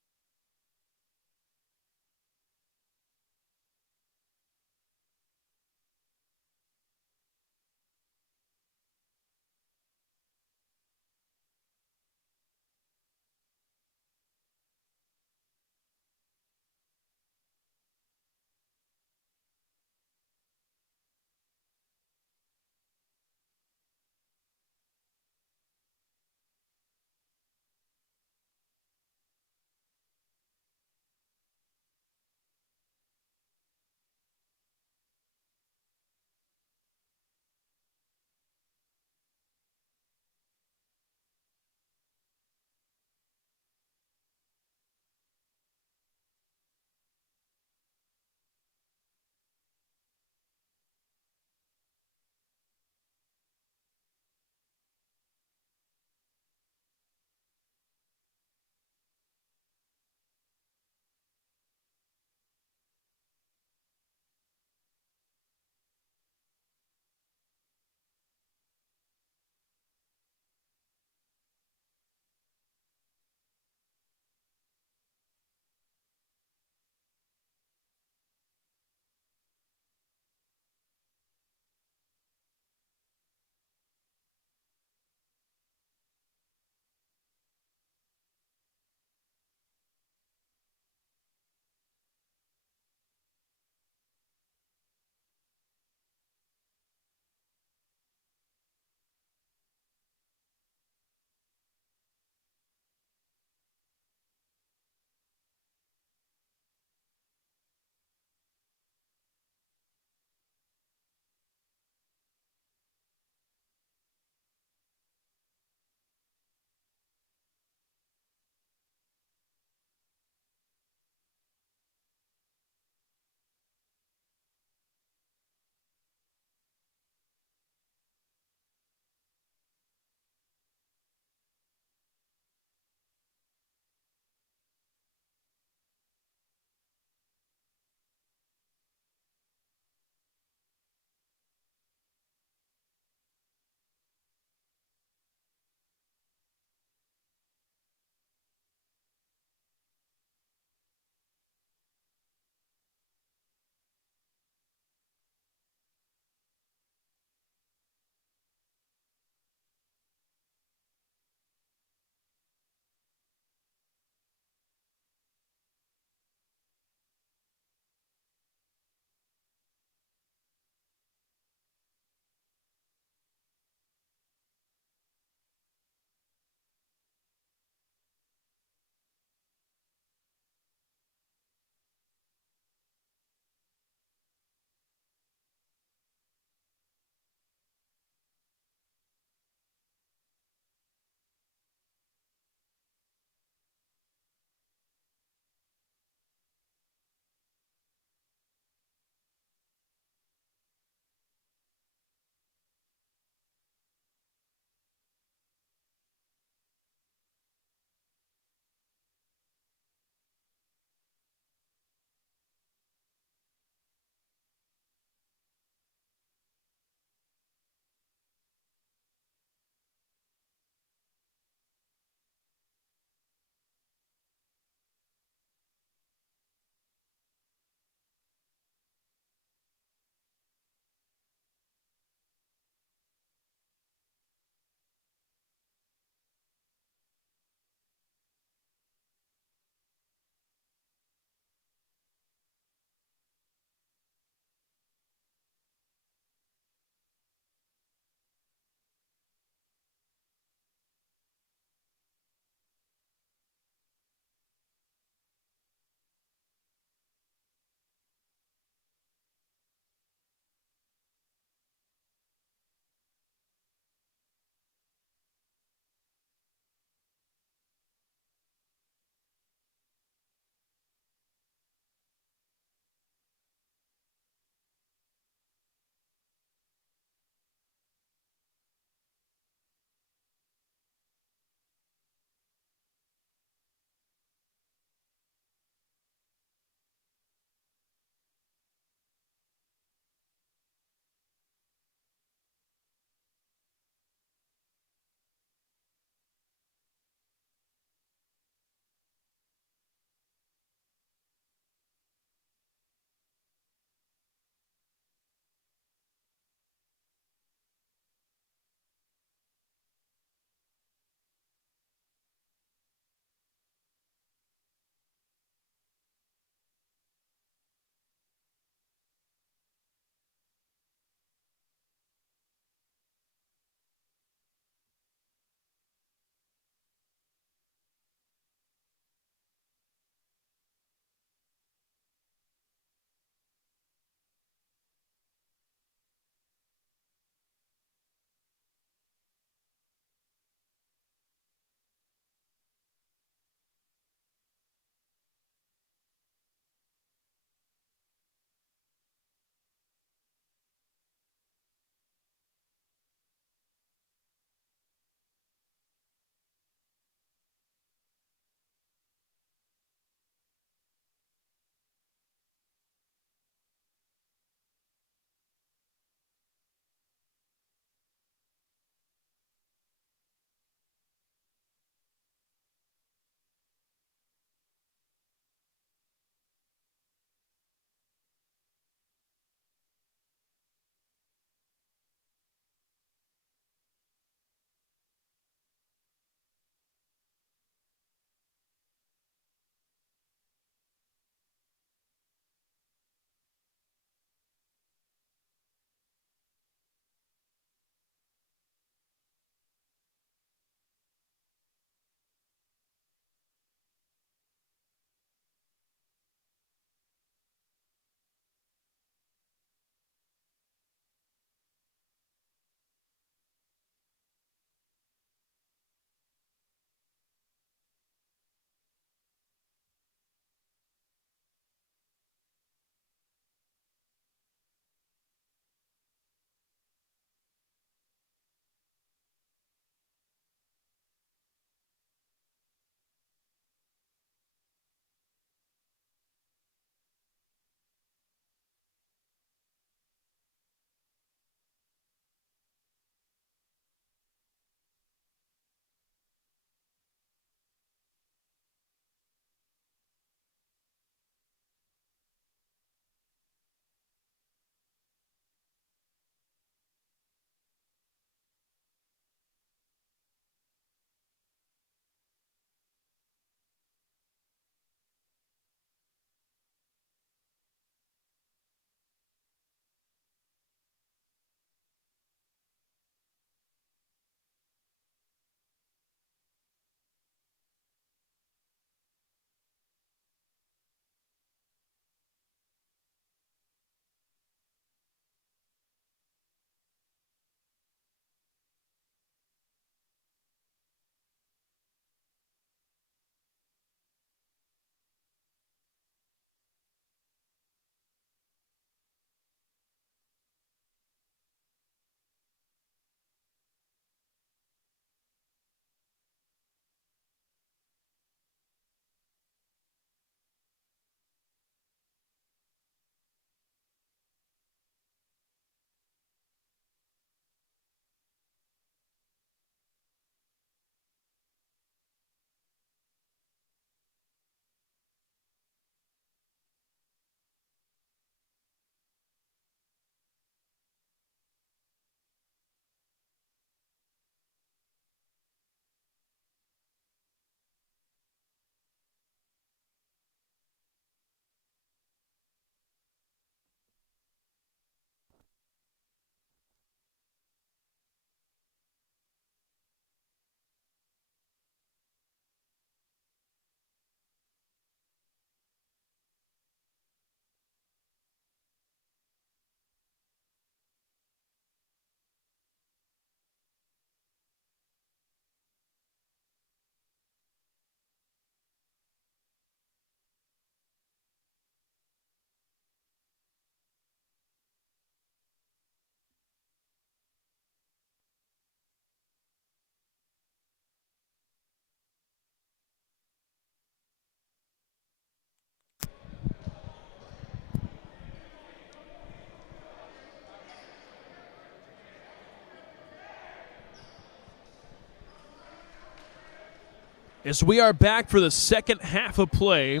As we are back for the second half of play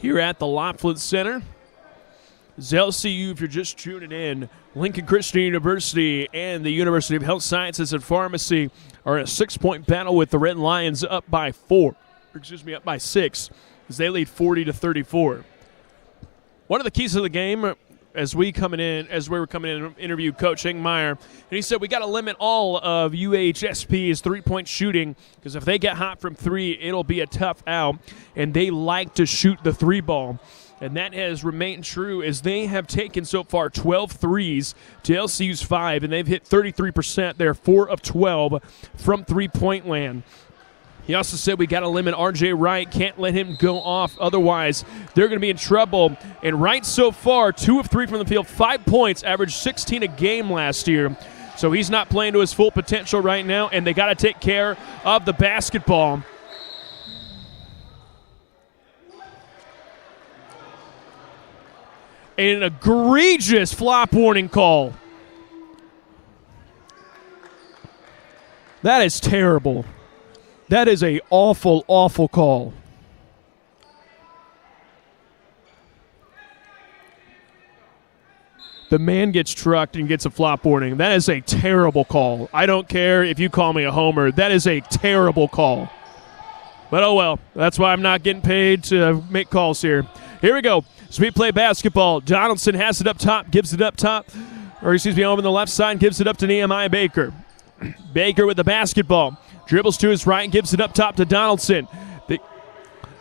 here at the Laughlin Center. As LCU, if you're just tuning in, Lincoln Christian University and the University of Health Sciences and Pharmacy are in a 6-point battle with the Red Lions up by 6, as they lead 40-34. One of the keys of the game, as we were coming in and interviewed Coach Ingmeyer, and he said we got to limit all of UHSP's three-point shooting, because if they get hot from three, it'll be a tough out, and they like to shoot the three ball. And that has remained true, as they have taken so far 12 threes to LCU's 5, and they've hit 33%. They're 4 of 12 from three-point land. He also said we got to limit R.J. Wright. Can't let him go off. Otherwise, they're going to be in trouble. And Wright so far, 2 of 3 from the field, 5 points, averaged 16 a game last year. So he's not playing to his full potential right now, and they got to take care of the basketball. An egregious flop warning call. That is terrible. That is a awful, awful call. The man gets trucked and gets a flop warning. That is a terrible call. I don't care if you call me a homer. That is a terrible call. But oh well, that's why I'm not getting paid to make calls here. Here we go. So we play basketball. Donaldson has it up top, gives it up top. Over on the left side, gives it up to Nehemiah Baker. Baker with the basketball. Dribbles to his right and gives it up top to Donaldson.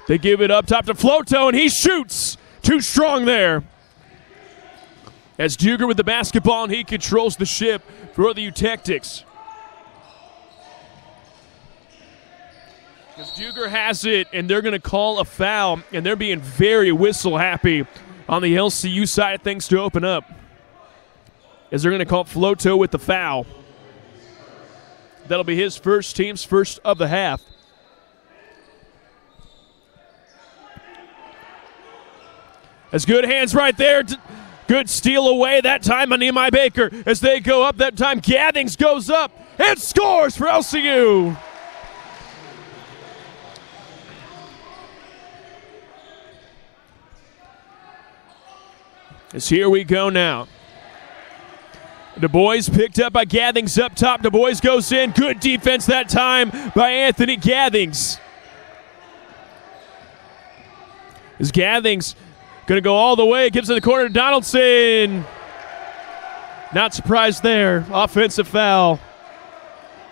They give it up top to Floto, and he shoots. Too strong there. As Duger with the basketball, and he controls the ship for the Utectics. As Duger has it, and they're going to call a foul, and they're being very whistle happy on the LCU side of things to open up. As they're going to call Floto with the foul. That'll be his first, team's first of the half. As good hands right there. Good steal away that time by Nehemiah Baker. As they go up that time, Gathens goes up and scores for LCU. As here we go now. Du Bois picked up by Gathens up top. Du Bois goes in. Good defense that time by Anthony Gathens. As Gathens going to go all the way. Gives it the corner to Donaldson. Not surprised there. Offensive foul.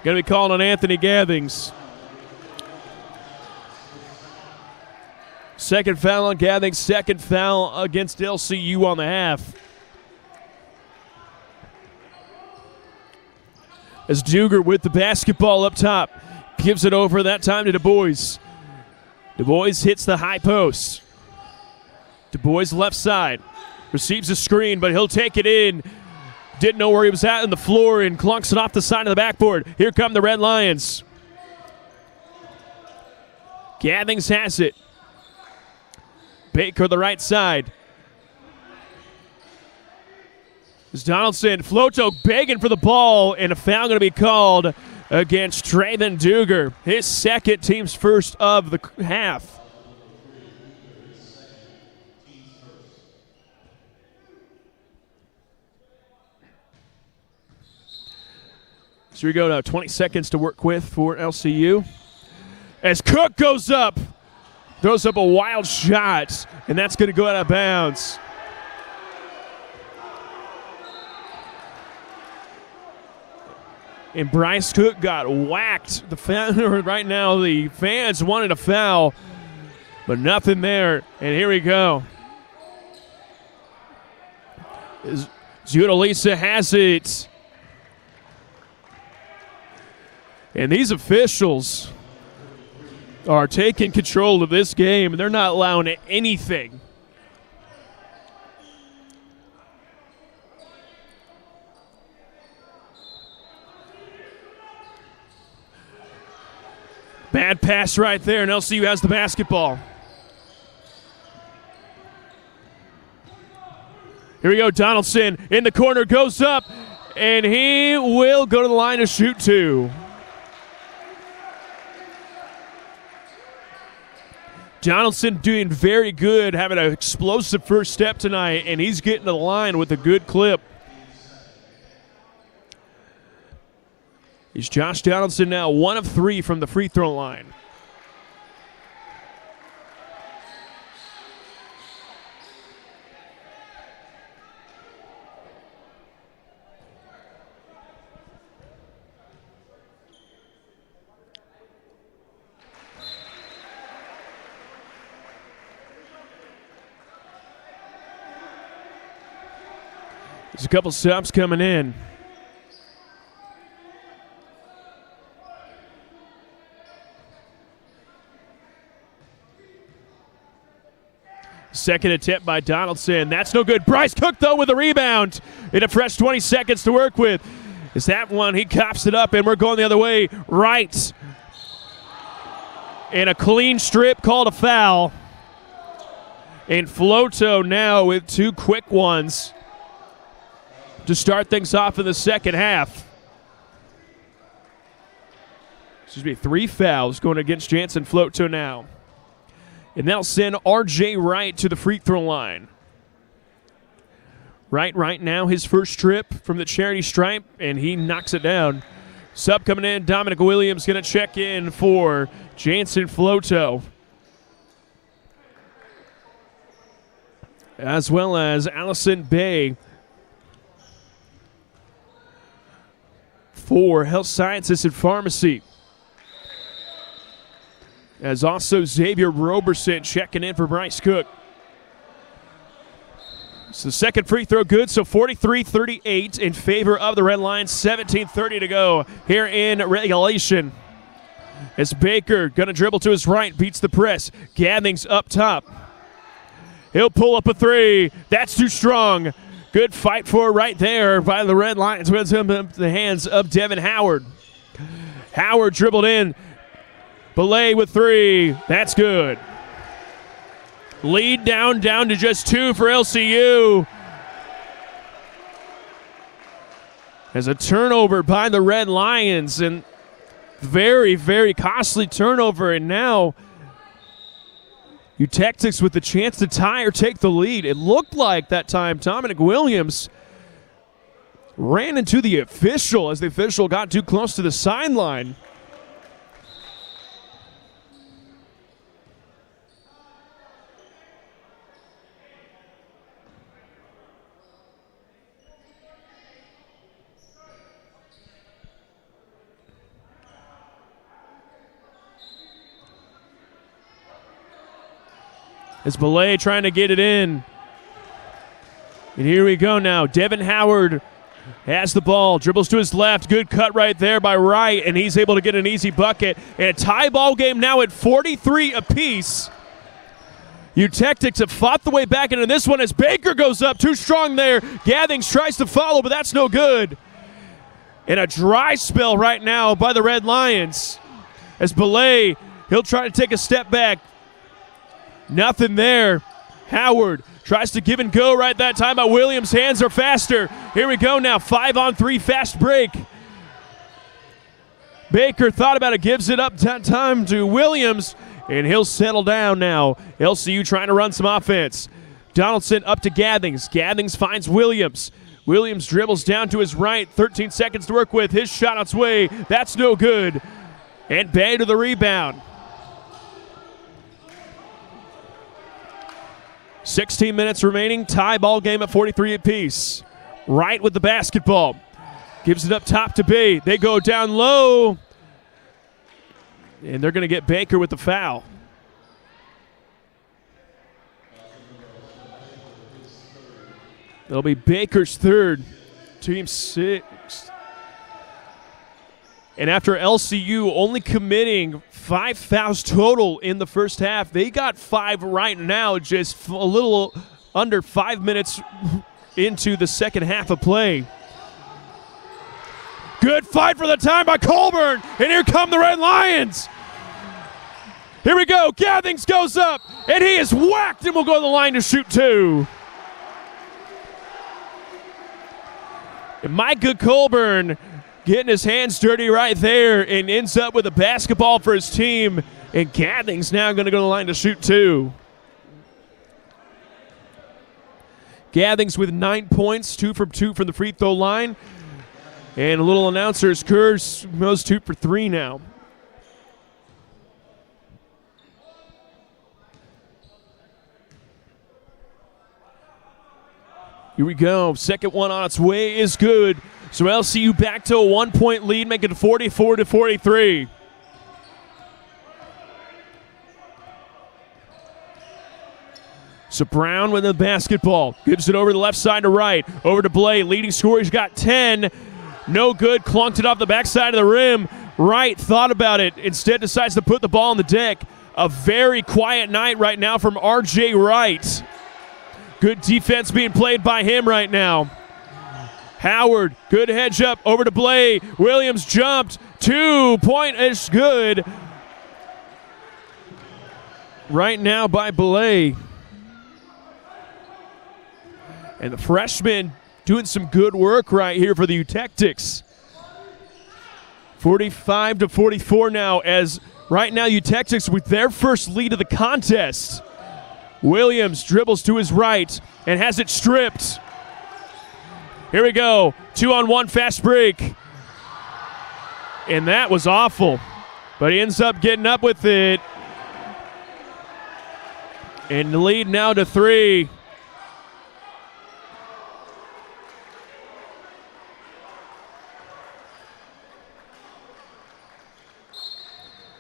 Going to be called on Anthony Gathens. Second foul on Gathens. Second foul against LCU on the half. As Duger with the basketball up top. Gives it over that time to Du Bois. Du Bois hits the high post. Du Bois left side. Receives a screen, but he'll take it in. Didn't know where he was at on the floor and clunks it off the side of the backboard. Here come the Red Lions. Gathens has it. Baker the right side. As Donaldson, Floto begging for the ball, and a foul going to be called against Traven Duger. His second, team's first of the half. So we go to 20 seconds to work with for LCU. As Cook goes up, throws up a wild shot, and that's going to go out of bounds. And Bryce Cook got whacked. Right now, the fans wanted a foul, but nothing there. And here we go. Giudalisa has it. And these officials are taking control of this game, and they're not allowing anything. Bad pass right there, and LCU has the basketball. Here we go, Donaldson in the corner, goes up, and he will go to the line to shoot two. Donaldson doing very good, having an explosive first step tonight, and he's getting to the line with a good clip. He's Josh Donaldson now 1 of 3 from the free throw line. There's a couple subs coming in. Second attempt by Donaldson. That's no good. Bryce Cook, though, with a rebound. In a fresh 20 seconds to work with. Is that one? He cops it up, and we're going the other way. Wright. And a clean strip called a foul. And Floto now with 2 quick ones to start things off in the second half. Excuse me, 3 fouls going against Jansen Floto now. And they'll send R.J. Wright to the free throw line. Wright right now his first trip from the charity stripe, and he knocks it down. Sub coming in, Dominic Williams going to check in for Jansen Floto. As well as Allison Bay for Health Sciences and Pharmacy. As also Xavier Roberson checking in for Bryce Cook. So the second free throw good, so 43-38 in favor of the Red Lions. 17:30 to go here in regulation. As Baker going to dribble to his right, beats the press. Gathens up top. He'll pull up a 3. That's too strong. Good fight for right there by the Red Lions. Wins him into the hands of Devin Howard. Howard dribbled in. Belay with 3. That's good. Lead down to just 2 for LCU. As a turnover by the Red Lions, and very, very costly turnover. And now Tactics with the chance to tie or take the lead. It looked like that time Dominic Williams ran into the official as the official got too close to the sideline. It's Belay trying to get it in. And here we go now. Devin Howard has the ball, dribbles to his left. Good cut right there by Wright, and he's able to get an easy bucket. And a tie ball game now at 43 apiece. Tactics have fought the way back into this one as Baker goes up. Too strong there. Gathens tries to follow, but that's no good. And a dry spell right now by the Red Lions. As Belay, he'll try to take a step back. Nothing there. Howard tries to give and go right that time, but Williams' hands are faster. Here we go now, 5-on-3 fast break. Baker thought about it, gives it up time to Williams, and he'll settle down now. LCU trying to run some offense. Donaldson up to Gathens. Gathens finds Williams. Williams dribbles down to his right. 13 seconds to work with. His shot on its way. That's no good. And Bay to the rebound. 16 minutes remaining. Tie ball game at 43 apiece. Wright with the basketball. Gives it up top to Bay. They go down low. And they're going to get Baker with the foul. It'll be Baker's third. Team 6. And after LCU only committing 5 fouls total in the first half, they got 5 right now, just a little under 5 minutes into the second half of play. Good fight for the time by Colburn, and here come the Red Lions. Here we go, Gathens goes up, and he is whacked and will go to the line to shoot 2. And Micah Colburn getting his hands dirty right there and ends up with a basketball for his team. And Gathens now going to go to the line to shoot 2. Gathens with 9 points, 2 from 2 from the free throw line. And a little announcer's curse, goes 2 for 3 now. Here we go. Second one on its way is good. So LCU back to a 1-point lead, making it 44-43. So Brown with the basketball. Gives it over the left side to Wright. Over to Blay. Leading scorer, he's got 10. No good. Clunked it off the backside of the rim. Wright thought about it. Instead decides to put the ball on the deck. A very quiet night right now from R.J. Wright. Good defense being played by him right now. Howard, good hedge up. Over to Blay. Williams jumped. 2-point is good. Right now by Blay. And the freshman doing some good work right here for the Eutectics. 45-44 now, as right now Eutectics with their first lead of the contest. Williams dribbles to his right and has it stripped. Here we go. 2-on-1 fast break. And that was awful. But he ends up getting up with it. And the lead now to 3.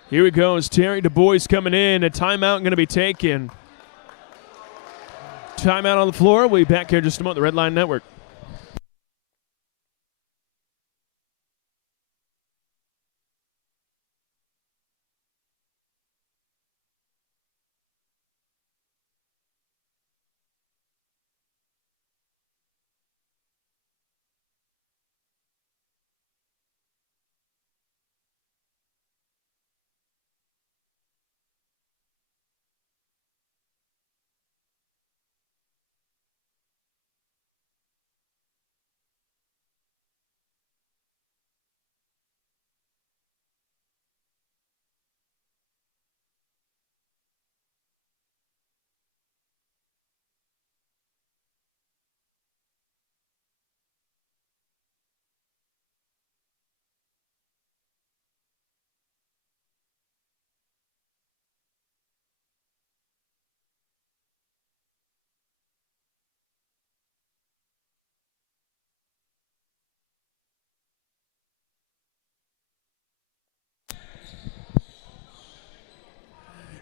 Here we go as Terry Du Bois coming in. A timeout going to be taken. Timeout on the floor. We'll be back here in just a moment. The Red Line Network.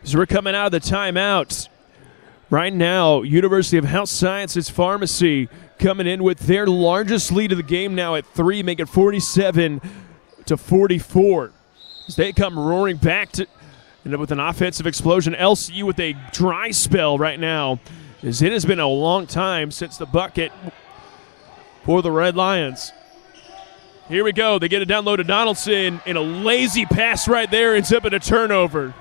As we're coming out of the timeout, right now, University of Health Sciences Pharmacy coming in with their largest lead of the game now at 3, making it 47-44. As they come roaring back to end up with an offensive explosion. LCU with a dry spell right now, as it has been a long time since the bucket for the Red Lions. Here we go. They get it down low to Donaldson, and a lazy pass right there ends up in a turnover.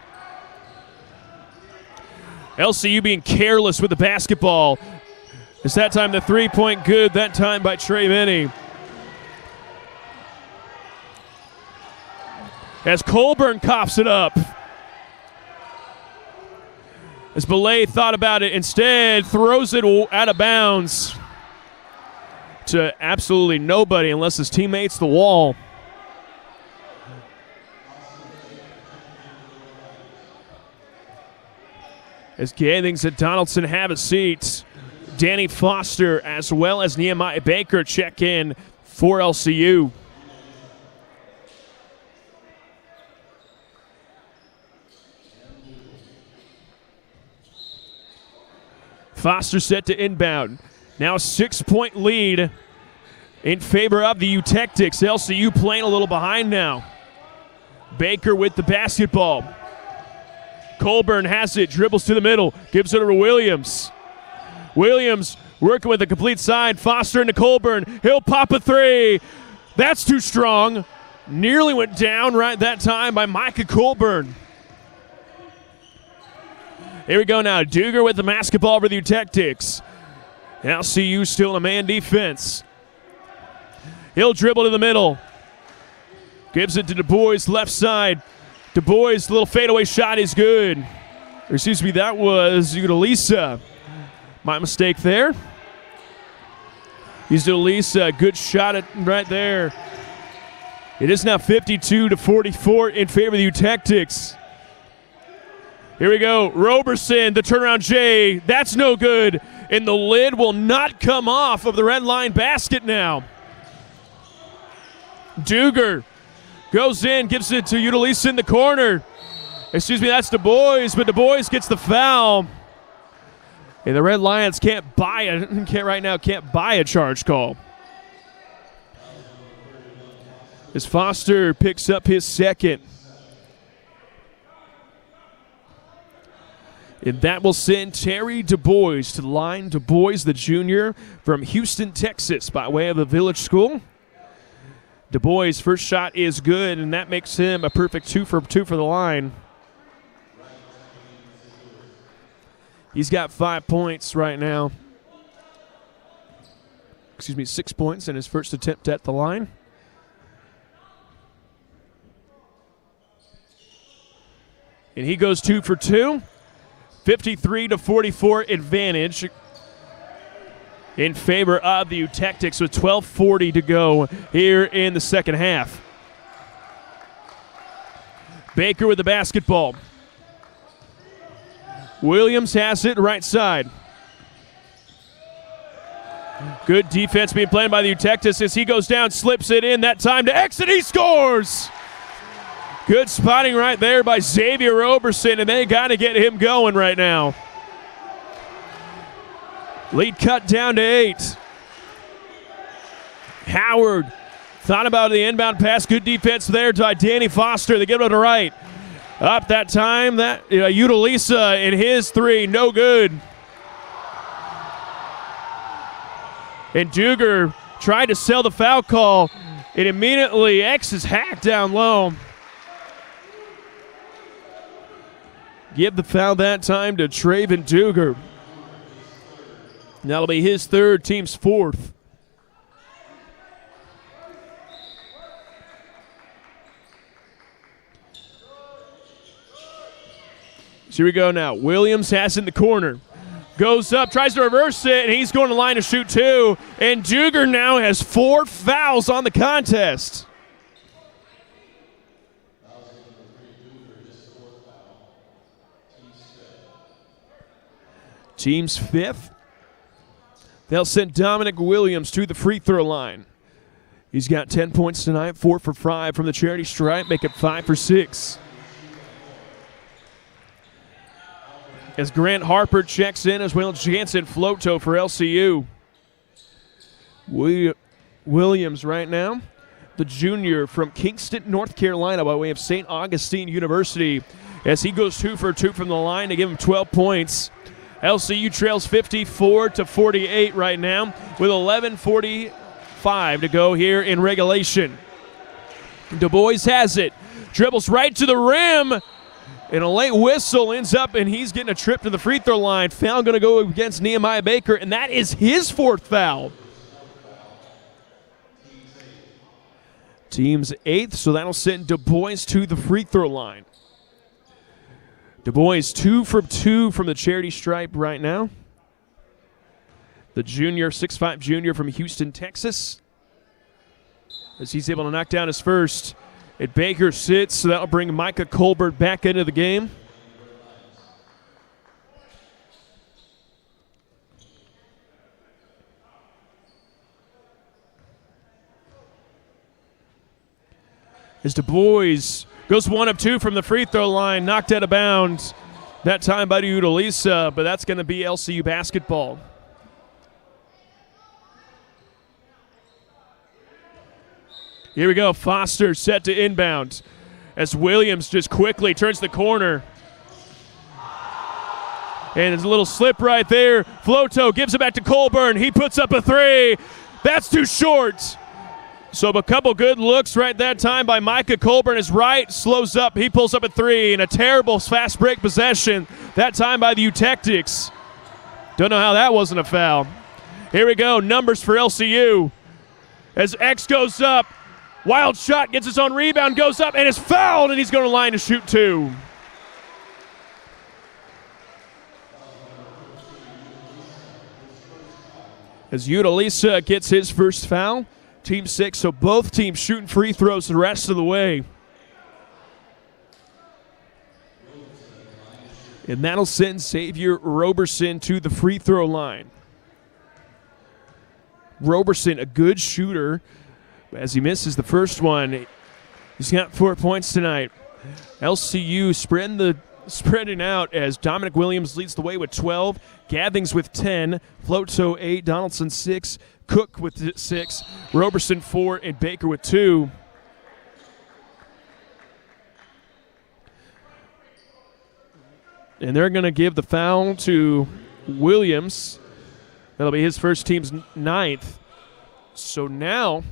LCU being careless with the basketball. It's that time the three-point good, that time by Trey Minnie. As Colburn coughs it up. As Belay thought about it, instead throws it out of bounds to absolutely nobody unless his teammates the wall. As Gathens and Donaldson have a seat, Danny Foster as well as Nehemiah Baker check in for LCU. Foster set to inbound. Now a 6-point lead in favor of the Eutectics. LCU playing a little behind now. Baker with the basketball. Colburn has it, dribbles to the middle, gives it over to Williams. Williams working with a complete side. Foster into Colburn. He'll pop a three. That's too strong. Nearly went down right that time by Micah Colburn. Here we go now. Duger with the basketball for the Eutectics. LCU still in a man defense. He'll dribble to the middle. Gives it to Du Bois, left side. Du Bois, little fadeaway shot is good. Or excuse me, that was Utalisa. My mistake there. He's Utalisa, good shot right there. It is now 52-44 in favor of the Eutectics. Here we go, Roberson, the turnaround J. That's no good. And the lid will not come off of the red line basket now. Duger goes in, gives it to Utalisa in the corner. Excuse me, that's Du Bois, but Du Bois gets the foul. And the Red Lions can't buy a charge call. As Foster picks up his second. And that will send Terry Du Bois to the line. Du Bois, the junior from Houston, Texas, by way of the Village School. Du Bois' first shot is good, and that makes him a perfect 2 for 2 for the line. He's got 5 points right now. 6 points in his first attempt at the line. And he goes 2 for 2. 53-44 advantage in favor of the Eutectics with 12:40 to go here in the second half. Baker with the basketball. Williams has it right side. Good defense being played by the Eutectics as he goes down, slips it in, that time to exit, he scores! Good spotting right there by Xavier Roberson, and they got to get him going right now. Lead cut down to 8. Howard thought about the inbound pass. Good defense there by Danny Foster. They give it to Wright. Up that time, that Utalisa in his 3, no good. And Duger tried to sell the foul call, and immediately X is hacked down low. Give the foul that time to Traven Duger. That'll be his 3rd, team's 4th. So here we go now. Williams has it in the corner. Goes up, tries to reverse it, and he's going to line to shoot 2. And Duger now has 4 fouls on the contest. Team's 5th. They'll send Dominic Williams to the free throw line. He's got 10 points tonight, 4 for 5 from the charity stripe, make it 5 for 6. As Grant Harper checks in, as well as Jansen Floto for LCU. Williams right now, the junior from Kingston, North Carolina, by way of St. Augustine University, as he goes 2 for 2 from the line to give him 12 points. LCU trails 54-48 right now with 11:45 to go here in regulation. Du Bois has it, dribbles right to the rim, and a late whistle ends up, and he's getting a trip to the free throw line. Foul going to go against Nehemiah Baker, and that is his 4th foul. Team's 8th, so that'll send Du Bois to the free throw line. Du Bois 2 for 2 from the charity stripe right now. The junior, 6'5" junior from Houston, Texas. As he's able to knock down his first. And Baker sits, so that'll bring Micah Colbert back into the game. As Du Bois goes 1 of 2 from the free throw line, knocked out of bounds. That time by Utalisa, but that's going to be LCU basketball. Here we go, Foster set to inbound as Williams just quickly turns the corner. And there's a little slip right there. Floto gives it back to Colburn. He puts up a 3. That's too short. So a couple good looks right that time by Micah Colburn as Wright slows up. He pulls up a 3 and a terrible fast break possession. That time by the Eutectics. Don't know how that wasn't a foul. Here we go, numbers for LCU. As X goes up, Wild shot, gets his own rebound, goes up, and is fouled, and he's going to line to shoot 2. As Udalisa gets his first foul, team 6, so both teams shooting free throws the rest of the way. And that'll send Xavier Roberson to the free throw line. Roberson, a good shooter. As he misses the first one, he's got 4 points tonight. LCU spreading out as Dominic Williams leads the way with 12, Gathens with 10, Floto 8, Donaldson 6, Cook with 6, Roberson 4, and Baker with 2. And they're going to give the foul to Williams. That'll be his first, team's 9th. So now,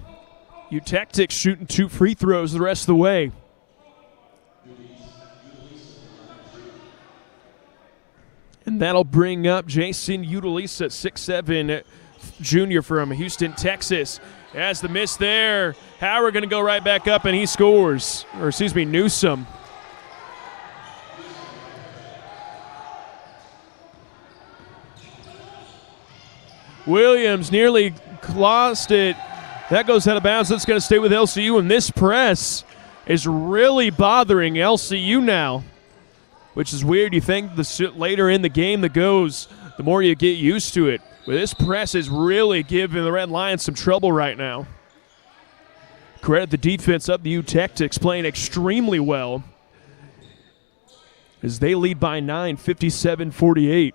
UTech shooting 2 free throws the rest of the way. And that'll bring up Jason Udalisa, 6'7", junior from Houston, Texas. As the miss there, Howard going to go right back up, and he scores. Or excuse me, Newsom. Williams nearly lost it. That goes out of bounds. That's going to stay with LCU, and this press is really bothering LCU now, which is weird. You think the later in the game that goes, the more you get used to it. But this press is really giving the Red Lions some trouble right now. Credit the defense up the UTech playing extremely well as they lead by 9, 57-48.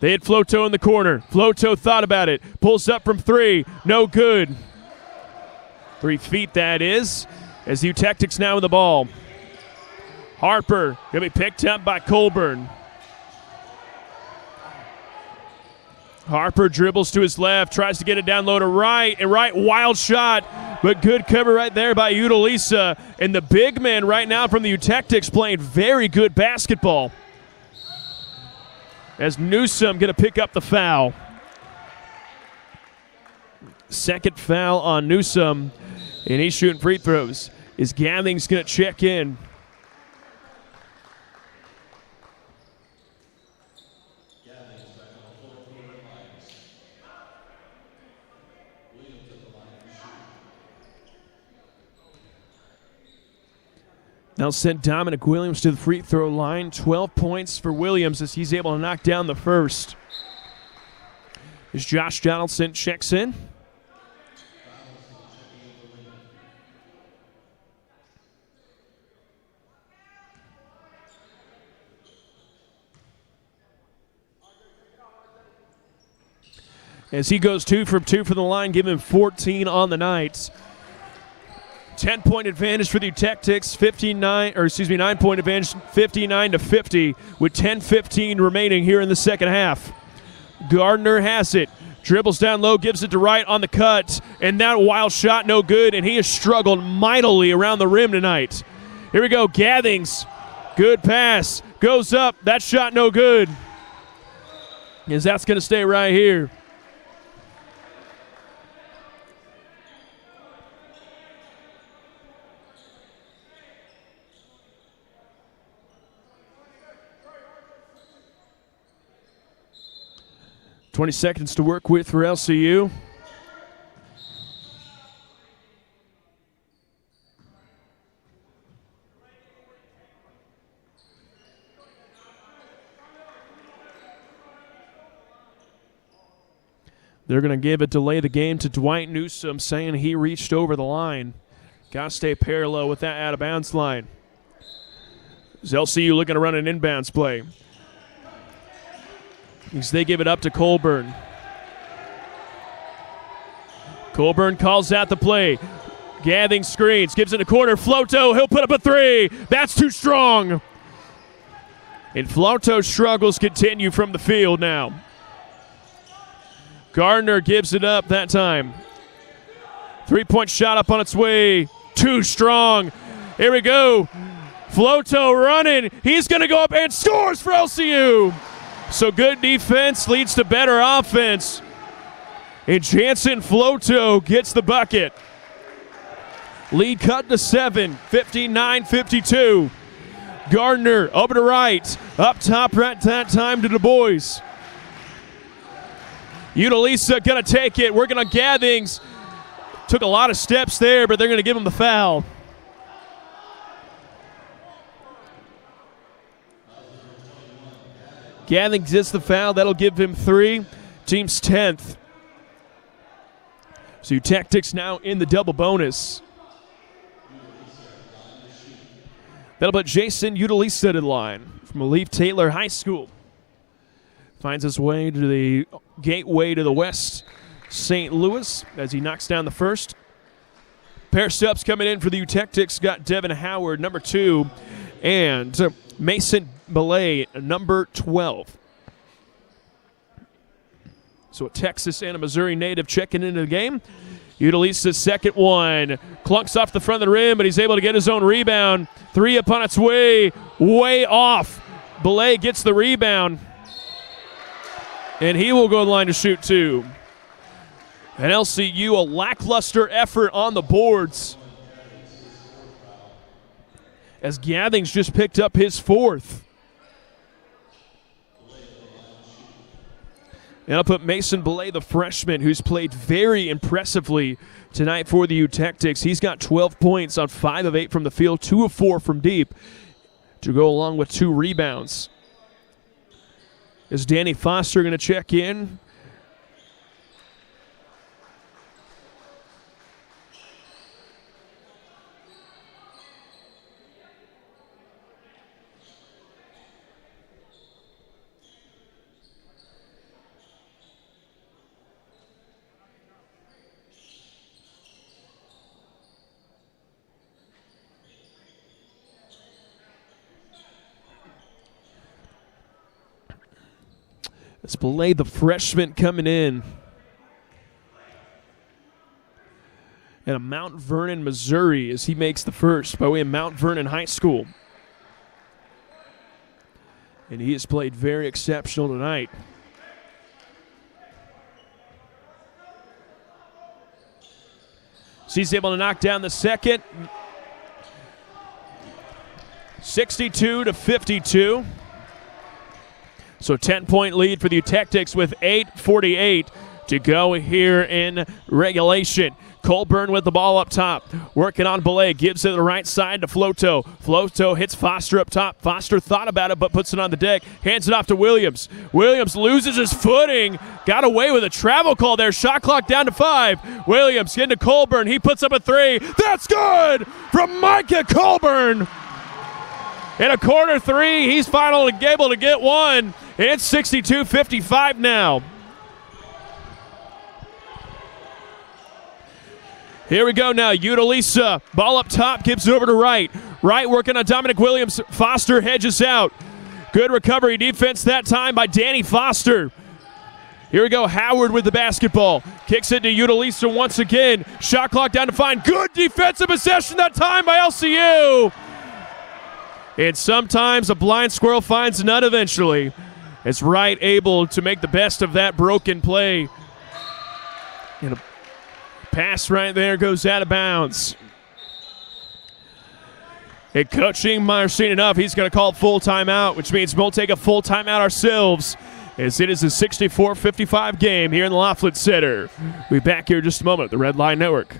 They had Floto in the corner. Floto thought about it. Pulls up from 3. No good. 3 feet, that is. As the UTech now with the ball. Harper going to be picked up by Colburn. Harper dribbles to his left. Tries to get it down low to Wright. And Wright, wild shot. But good cover right there by Udalisa. And the big man right now from the UTech playing very good basketball. As Newsom going to pick up the foul. Second foul on Newsom, and he's shooting free throws. Is Gathens going to check in? Now send Dominic Williams to the free throw line. 12 points for Williams as he's able to knock down the first. As Josh Donaldson checks in. As he goes 2 from 2 from the line, giving him 14 on the night. 10-point advantage for the UTech, 9-point advantage, 59-50, with 10:15 remaining here in the second half. Gardner has it, dribbles down low, gives it to Wright on the cut, and that wild shot no good, and he has struggled mightily around the rim tonight. Here we go, Gathens, good pass, goes up, that shot no good. As that's going to stay right here. $20 seconds to work with for LCU. They're going to give it, delay the game to Dwight Newsom, saying he reached over the line. Got to stay parallel with that out-of-bounds line. Is LCU looking to run an inbounds play? As they give it up to Colburn. Colburn calls out the play. Gathens screens, gives it a corner. Floto, he'll put up a 3. That's too strong. And Floto's struggles continue from the field now. Gardner gives it up that time. 3-point shot up on its way. Too strong. Here we go. Floto running. He's going to go up and scores for LCU. So good defense leads to better offense. And Jansen Floto gets the bucket. Lead cut to 7, 59-52. Gardner over to Wright. Up top right that time to Du Bois. Utalisa going to take it. Working on Gathens. Took a lot of steps there, but they're going to give him the foul. Gathens gets the foul. That'll give him 3. Team's 10th. So Tactics now in the double bonus. That'll put Jason Utalisa to the line from Alief Taylor High School. Finds his way to the gateway to the west, St. Louis, as he knocks down the first. Pair subs coming in for the Tactics got Devin Howard, number 2, and Mason Belay, number 12. So a Texas and a Missouri native checking into the game. Utalisa's second one. Clunks off the front of the rim, but he's able to get his own rebound. 3 upon its way off. Belay gets the rebound. And he will go to the line to shoot 2. And LCU, a lackluster effort on the boards, as Gathens just picked up his 4th. And I'll put Mason Belay, the freshman, who's played very impressively tonight for the U-Tactics. He's got 12 points on 5 of 8 from the field, 2 of 4 from deep, to go along with 2 rebounds. Is Danny Foster going to check in? It's Belay, the freshman, coming in. And a Mount Vernon, Missouri, as he makes the first by way of Mount Vernon High School. And he has played very exceptional tonight. So he's able to knock down the second. 62-52. So 10-point lead for the Tactics with 8:48 to go here in regulation. Colburn with the ball up top, working on Belay, gives it to the right side to Floto. Floto hits Foster up top. Foster thought about it but puts it on the deck, hands it off to Williams. Williams loses his footing, got away with a travel call there. Shot clock down to 5. Williams getting to Colburn, he puts up a 3. That's good from Micah Colburn. In a corner 3, he's finally able to get one. It's 62-55 now. Here we go now. Utalisa, ball up top, gives it over to Wright. Wright working on Dominic Williams. Foster hedges out. Good recovery defense that time by Danny Foster. Here we go. Howard with the basketball. Kicks it to Utalisa once again. Shot clock down to 5. Good defensive possession that time by LCU. And sometimes a blind squirrel finds none eventually. It's Wright able to make the best of that broken play. And a pass right there goes out of bounds. And Coach Ingmeyer seen enough. He's going to call full timeout, which means we'll take a full timeout ourselves, as it is a 64-55 game here in the Laughlin Center. We'll be back here in just a moment at the Red Line Network.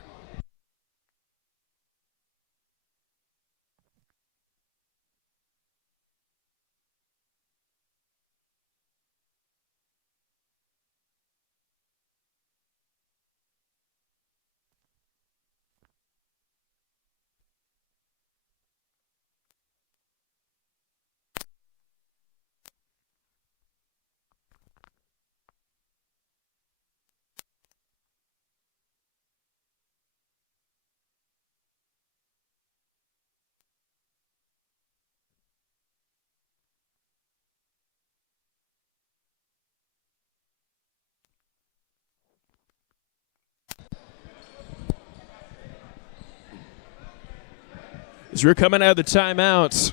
As we're coming out of the timeouts,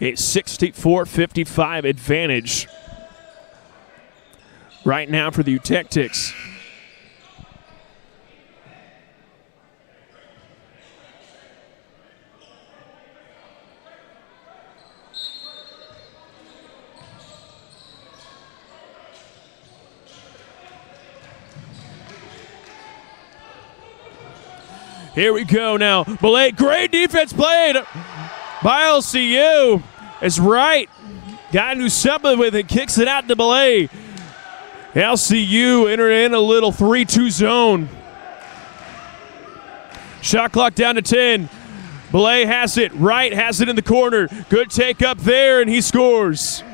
a 64-55 advantage right now for the Tactics. Here we go now. Belay, great defense played by LCU. As Wright got into something with it, kicks it out to Belay. LCU entered in a little 3-2 zone. Shot clock down to 10. Belay has it. Wright has it in the corner. Good take up there, and he scores.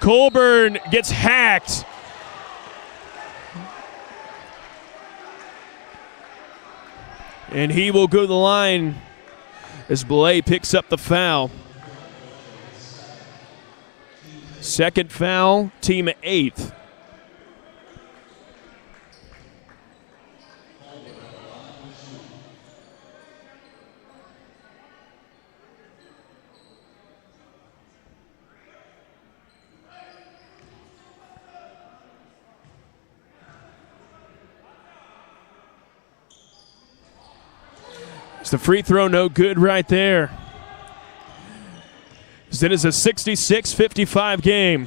Colburn gets hacked. And he will go to the line as Belay picks up the foul. Second foul, team 8th. It's the free throw, no good right there. It is a 66-55 game.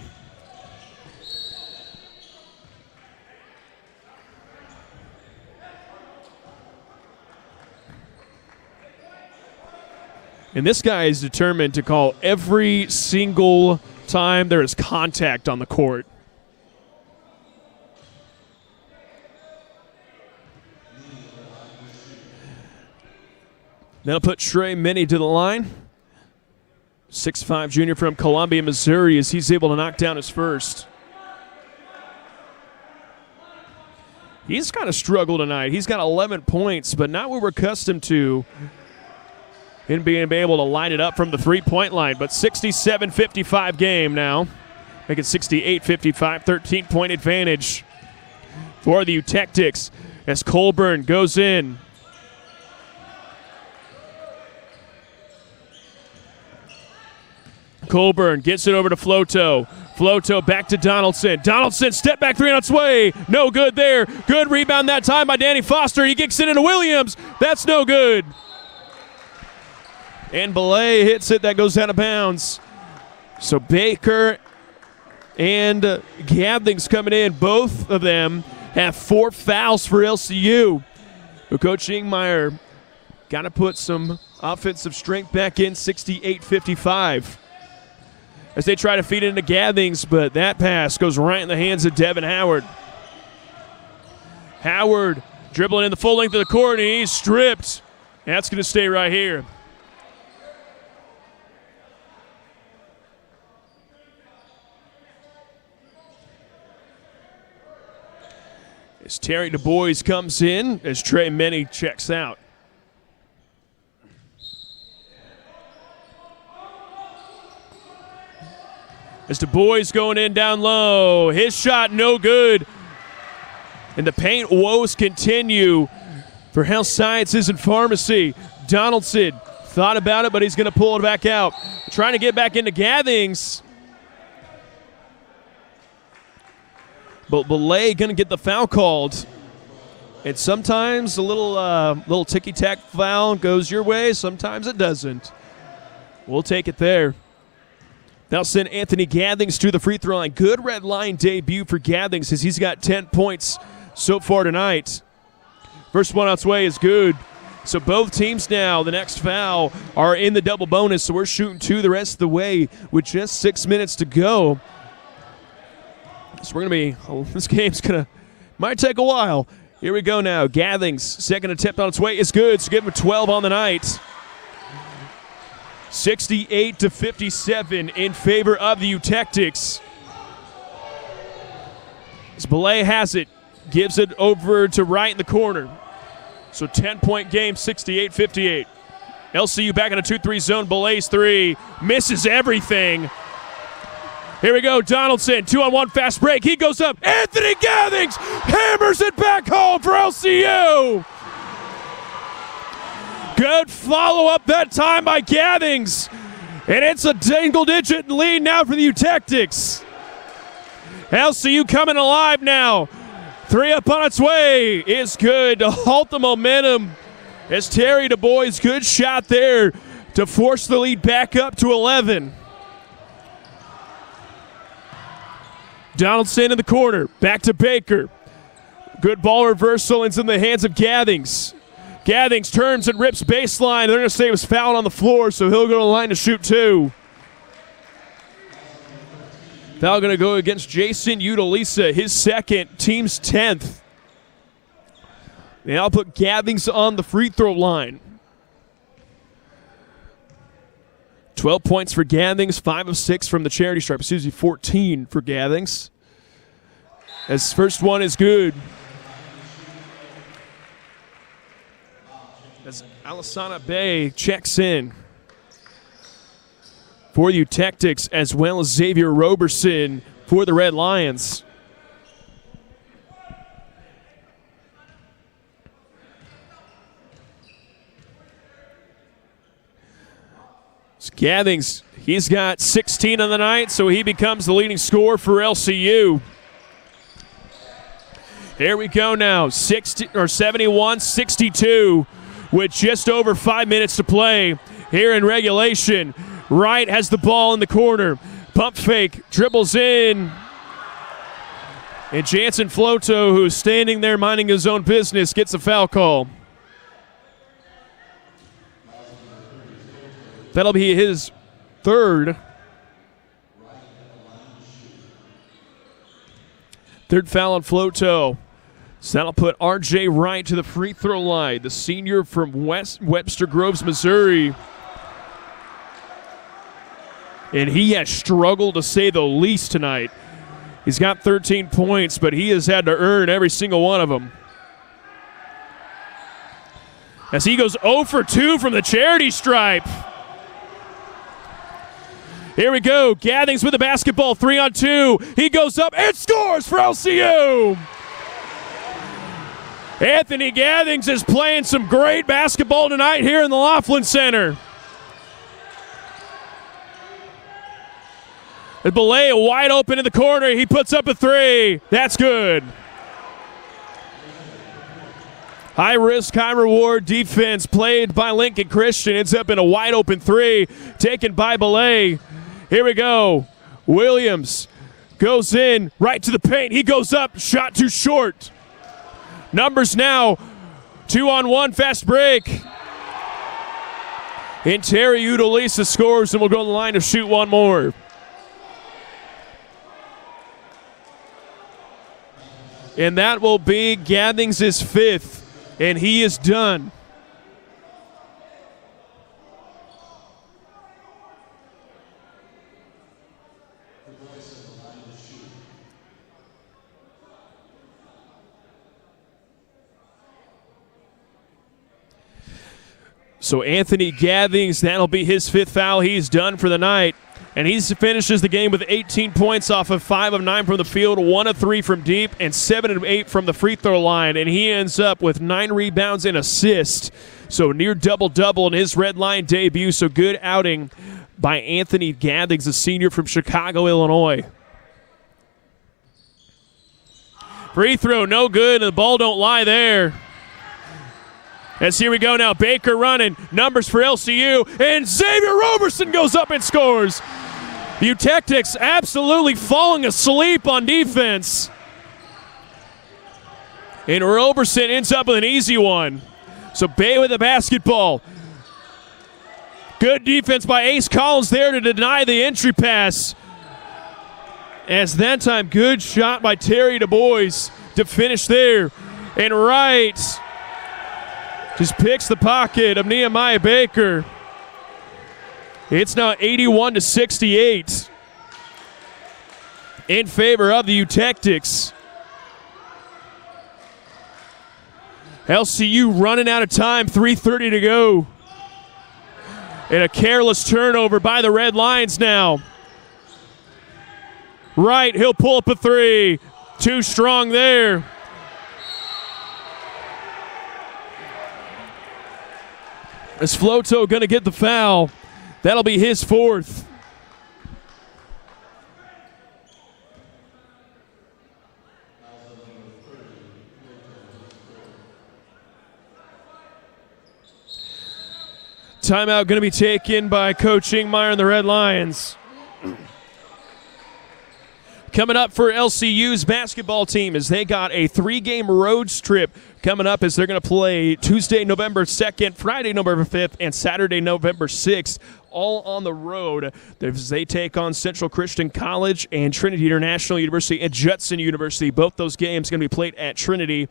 And this guy is determined to call every single time there is contact on the court. That'll put Trey Minnie to the line. 6'5" junior from Columbia, Missouri, as he's able to knock down his first. He's kind of struggled tonight. He's got 11 points, but not what we're accustomed to in being able to line it up from the three-point line. But 67-55 game now. Make it 68-55, 13-point advantage for the Tactics as Colburn goes in. Colburn gets it over to Floto. Floto back to Donaldson. Donaldson, step back three on its way. No good there. Good rebound that time by Danny Foster. He kicks it into Williams. That's no good. And Belay hits it. That goes out of bounds. So Baker and Gathens coming in. Both of them have 4 fouls for LCU. But Coach Ingmeyer got to put some offensive strength back in, 68-55. As they try to feed it into Gathens, but that pass goes right in the hands of Devin Howard. Howard dribbling in the full length of the court, and he's stripped. And that's going to stay right here. As Terry Du Bois comes in, as Trey Minnie checks out. As Du Bois going in down low. His shot no good. And the paint woes continue for Health Sciences and Pharmacy. Donaldson thought about it, but he's going to pull it back out. Trying to get back into Gathens. But Belay going to get the foul called. And sometimes a little ticky-tack foul goes your way. Sometimes it doesn't. We'll take it there. That'll send Anthony Gathens to the free throw line. Good red line debut for Gathens as he's got 10 points so far tonight. First one on its way is good. So both teams now, the next foul, are in the double bonus. So we're shooting 2 the rest of the way with just 6 minutes to go. So we're going to be, this game's might take a while. Here we go now. Gathens, second attempt on its way is good. So give him a 12 on the night. 68-57 in favor of the Tactics. As Belay has it, gives it over to Wright in the corner. So 10-point game, 68-58. LCU back in a 2-3 zone. Belay's three misses everything. Here we go, Donaldson, 2-on-1 fast break. He goes up. Anthony Gathens hammers it back home for LCU. Good follow-up that time by Gathens. And it's a single-digit lead now for the Eutectics. LCU coming alive now. 3 up on its way is good to halt the momentum as Terry Du Bois, good shot there to force the lead back up to 11. Donaldson in the corner, back to Baker. Good ball reversal, it's in the hands of Gathens. Gathens turns and rips baseline. They're going to say it was fouled on the floor, so he'll go to the line to shoot 2. Foul going to go against Jason Utalisa, his second, team's 10th. Now put Gathens on the free throw line. 12 points for Gathens, 5 of 6 from the charity stripe. 14 for Gathens. His first one is good. As Alisana Bay checks in for the Eutectics, as well as Xavier Roberson for the Red Lions. Gathens, he's got 16 on the night, so he becomes the leading scorer for LCU. Here we go now, 71-62 with just over 5 minutes to play here in regulation. Wright has the ball in the corner. Pump fake, dribbles in. And Jansen Floto, who's standing there minding his own business, gets a foul call. That'll be his third. Third foul on Floto. So that'll put R.J. Wright to the free throw line, the senior from Webster Groves, Missouri. And he has struggled to say the least tonight. He's got 13 points, but he has had to earn every single one of them. As he goes 0 for 2 from the charity stripe. Here we go. Gathens with the basketball, 3-on-2. He goes up and scores for LCU. Anthony Gathens is playing some great basketball tonight here in the Laughlin Center. And Belay wide open in the corner. He puts up a 3. That's good. High risk, high reward defense played by Lincoln Christian. Ends up in a wide open 3 taken by Belay. Here we go. Williams goes in right to the paint. He goes up, shot too short. Numbers now, 2-on-1, fast break. And Terry Utalisa scores and will go to the line to shoot one more. And that will be Gathens' 5th, and he is done. So Anthony Gathens, that'll be his 5th foul. He's done for the night. And he finishes the game with 18 points off of 5 of 9 from the field, 1 of 3 from deep, and 7 of 8 from the free throw line. And he ends up with 9 rebounds and assists. So near double-double in his Red Line debut. So good outing by Anthony Gathens, a senior from Chicago, Illinois. Free throw, no good, and the ball don't lie there. As here we go now, Baker running, numbers for LCU, and Xavier Roberson goes up and scores. The Eutectics absolutely falling asleep on defense. And Roberson ends up with an easy one. So Bay with the basketball. Good defense by Ace Collins there to deny the entry pass. As that time, good shot by Terry Du Bois to finish there. And Wright just picks the pocket of Nehemiah Baker. It's now 81-68 in favor of the Eutectics. LCU running out of time, 3:30 to go. And a careless turnover by the Red Lions now. Wright, he'll pull up a 3. Too strong there. Is Floto going to get the foul? That'll be his fourth. Timeout going to be taken by Coach Ingmeyer and the Red Lions. Coming up for LCU's basketball team is they got a 3-game road trip coming up as they're going to play Tuesday, November 2nd, Friday, November 5th, and Saturday, November 6th, all on the road as they take on Central Christian College and Trinity International University and Judson University. Both those games going to be played at Trinity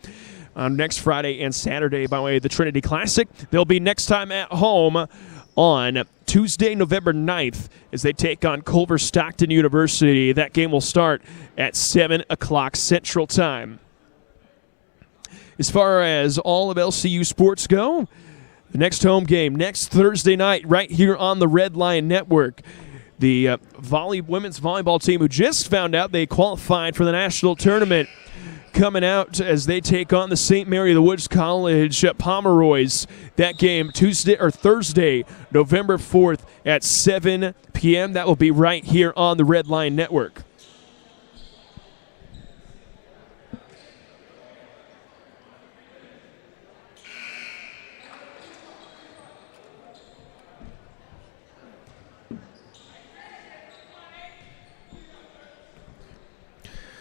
on next Friday and Saturday by way of the Trinity Classic. They'll be next time at home on Tuesday, November 9th, as they take on Culver Stockton University. That game will start at 7 o'clock Central Time. As far as all of LCU sports go, the next home game, next Thursday night, right here on the Red Lion Network. The women's volleyball team, who just found out they qualified for the national tournament, coming out as they take on the St. Mary of the Woods College Pomeroys. That game Thursday, November 4th at 7 p.m. That will be right here on the Red Line Network.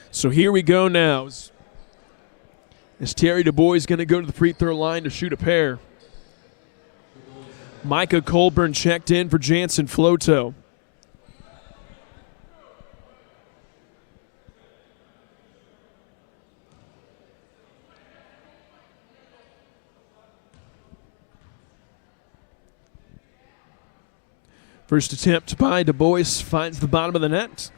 So here we go now. As Terry DuBois is going to go to the free throw line to shoot a pair. Micah Colburn checked in for Jansen Floto. First attempt by DuBois finds the bottom of the net.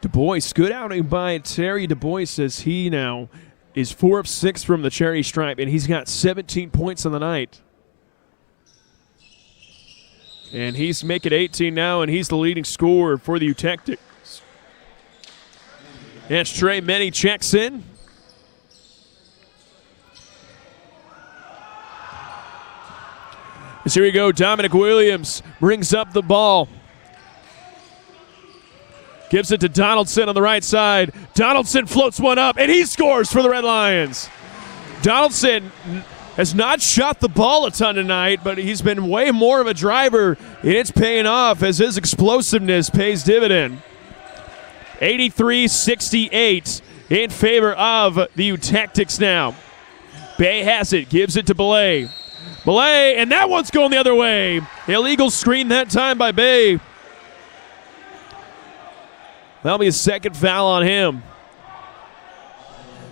DuBois, good outing by Terry DuBois as he now is 4 of 6 from the cherry stripe, and he's got 17 points on the night. And he's making 18 now, and he's the leading scorer for the Utectics. That's Trey Menny checks in. As here we go, Dominic Williams brings up the ball. Gives it to Donaldson on the right side. Donaldson floats one up, and he scores for the Red Lions. Donaldson has not shot the ball a ton tonight, but he's been way more of a driver, and it's paying off as his explosiveness pays dividend. 83-68 in favor of the Utectics now. Bay has it, gives it to Belay. Belay, and that one's going the other way. Illegal screen that time by Bay. That'll be a second foul on him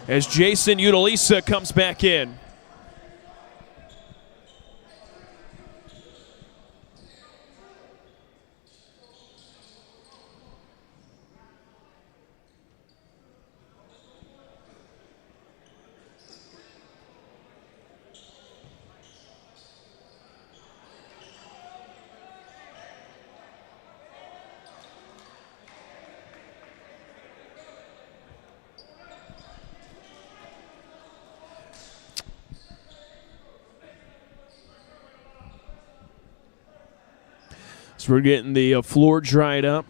as Jason Utalisa comes back in. So we're getting the floor dried up.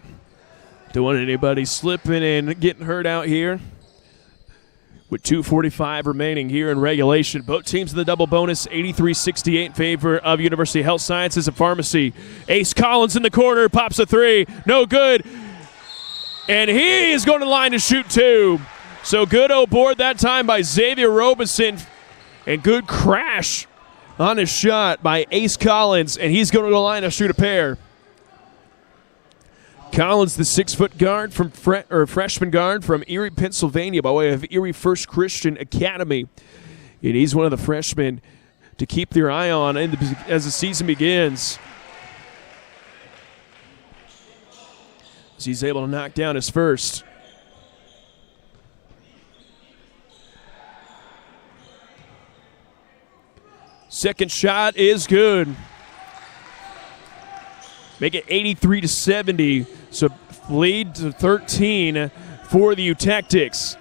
Don't want anybody slipping and getting hurt out here. With 2:45 remaining here in regulation. Both teams in the double bonus, 83-68 in favor of University Health Sciences and Pharmacy. Ace Collins in the corner, pops a three. No good. And he is going to the line to shoot two. So good board that time by Xavier Roberson. And good crash on his shot by Ace Collins. And he's going to the line to shoot a pair. Collins, the 6-foot guard from freshman guard from Erie, Pennsylvania, by way of Erie First Christian Academy. And he's one of the freshmen to keep their eye on as the season begins. As he's able to knock down his first. Second shot is good. Make it 83-70. So lead to 13 for the Utectics.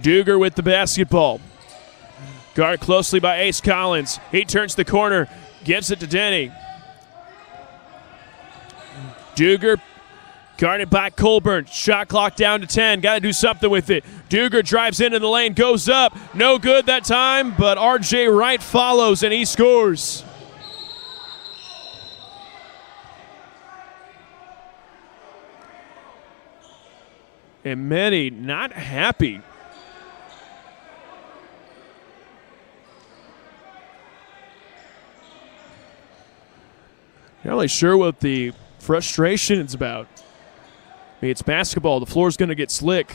Duger with the basketball. Guard closely by Ace Collins. He turns the corner, gives it to Denny. Duger guarded by Colburn. Shot clock down to 10. Got to do something with it. Duger drives into the lane, goes up. No good that time, but R.J. Wright follows, and he scores. And many not happy. Not really sure what the frustration is about. I mean, it's basketball. The floor's going to get slick.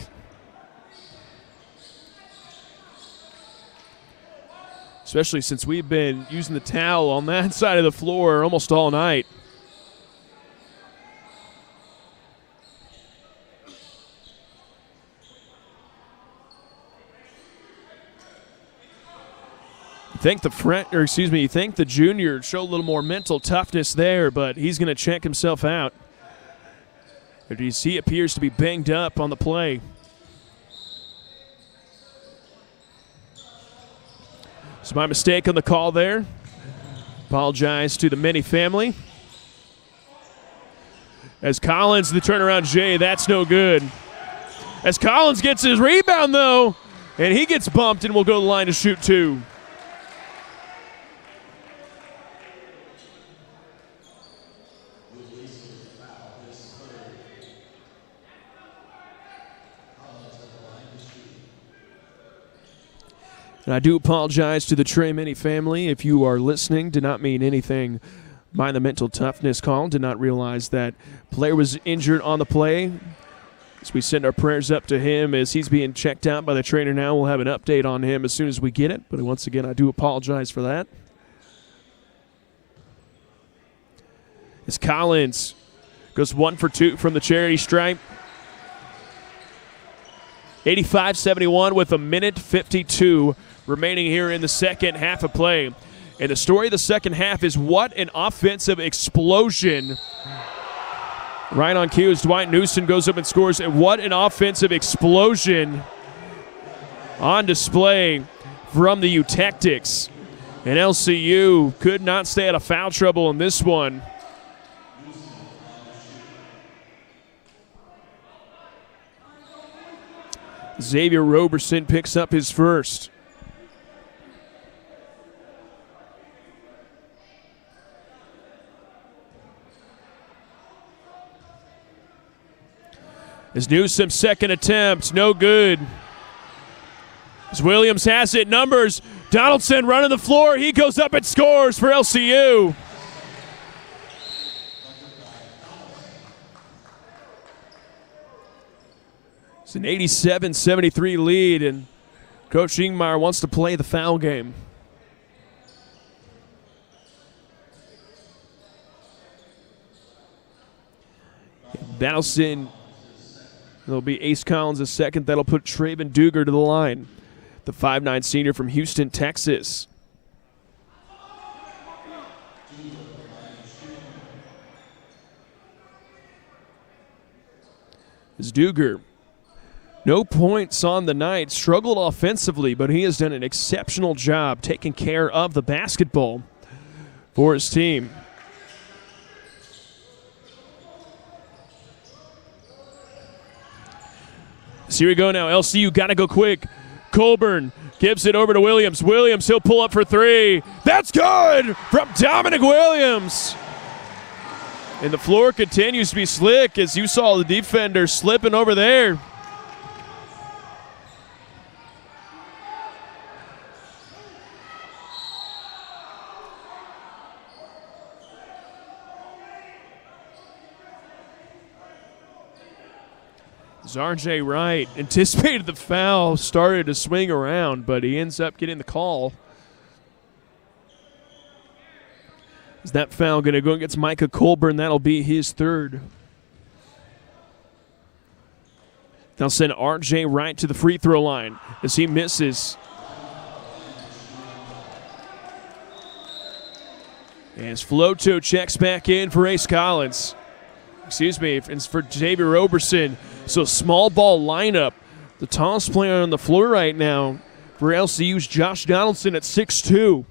Especially since we've been using the towel on that side of the floor almost all night. You think the junior showed a little more mental toughness there, but he's going to check himself out. He appears to be banged up on the play. So my mistake on the call there. Apologize to the Mini family. As Collins, the turnaround Jay, that's no good. As Collins gets his rebound, though, and he gets bumped and will go to the line to shoot two. And I do apologize to the Trey Mini family. If you are listening, did not mean anything by the mental toughness call. Did not realize that player was injured on the play. So we send our prayers up to him as he's being checked out by the trainer now. We'll have an update on him as soon as we get it. But once again, I do apologize for that. As Collins goes 1 for 2 from the charity stripe. 85-71 with a minute 52 remaining here in the second half of play. And the story of the second half is what an offensive explosion. Right on cue as Dwight Newsom goes up and scores. And what an offensive explosion on display from the Eutectics. And LCU could not stay out of foul trouble in this one. Xavier Roberson picks up his first. As Newsom's second attempt, no good. As Williams has it, numbers. Donaldson running the floor. He goes up and scores for LCU. It's an 87-73 lead, and Coach Ingmeyer wants to play the foul game. Donaldson. There'll be Ace Collins a second. That'll put Traven Duger to the line. The 5'9 senior from Houston, Texas. As Duger, no points on the night, struggled offensively, but he has done an exceptional job taking care of the basketball for his team. So here we go now. LCU got to go quick. Colburn gives it over to Williams. Williams, he'll pull up for three. That's good from Dominic Williams. And the floor continues to be slick as you saw the defender slipping over there. R.J. Wright anticipated the foul, started to swing around, but he ends up getting the call. Is that foul going to go against Micah Colburn? That'll be his third. They'll send R.J. Wright to the free throw line as he misses. As Floto checks back in for Ace Collins. Excuse me, it's for Xavier Roberson. So small ball lineup. The tallest player on the floor right now for LCU's Josh Donaldson at 6'2".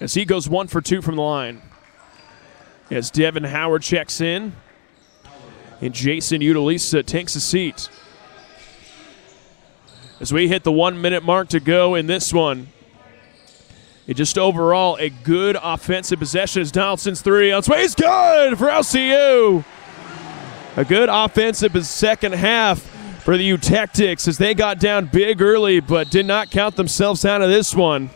as he goes 1 for 2 from the line. As Devin Howard checks in, and Jason Utalisa takes a seat. As we hit the 1 minute mark to go in this one, it just overall a good offensive possession as Donaldson's three on its way is good for LCU. A good offensive second half for the Utectics as they got down big early but did not count themselves out of this one.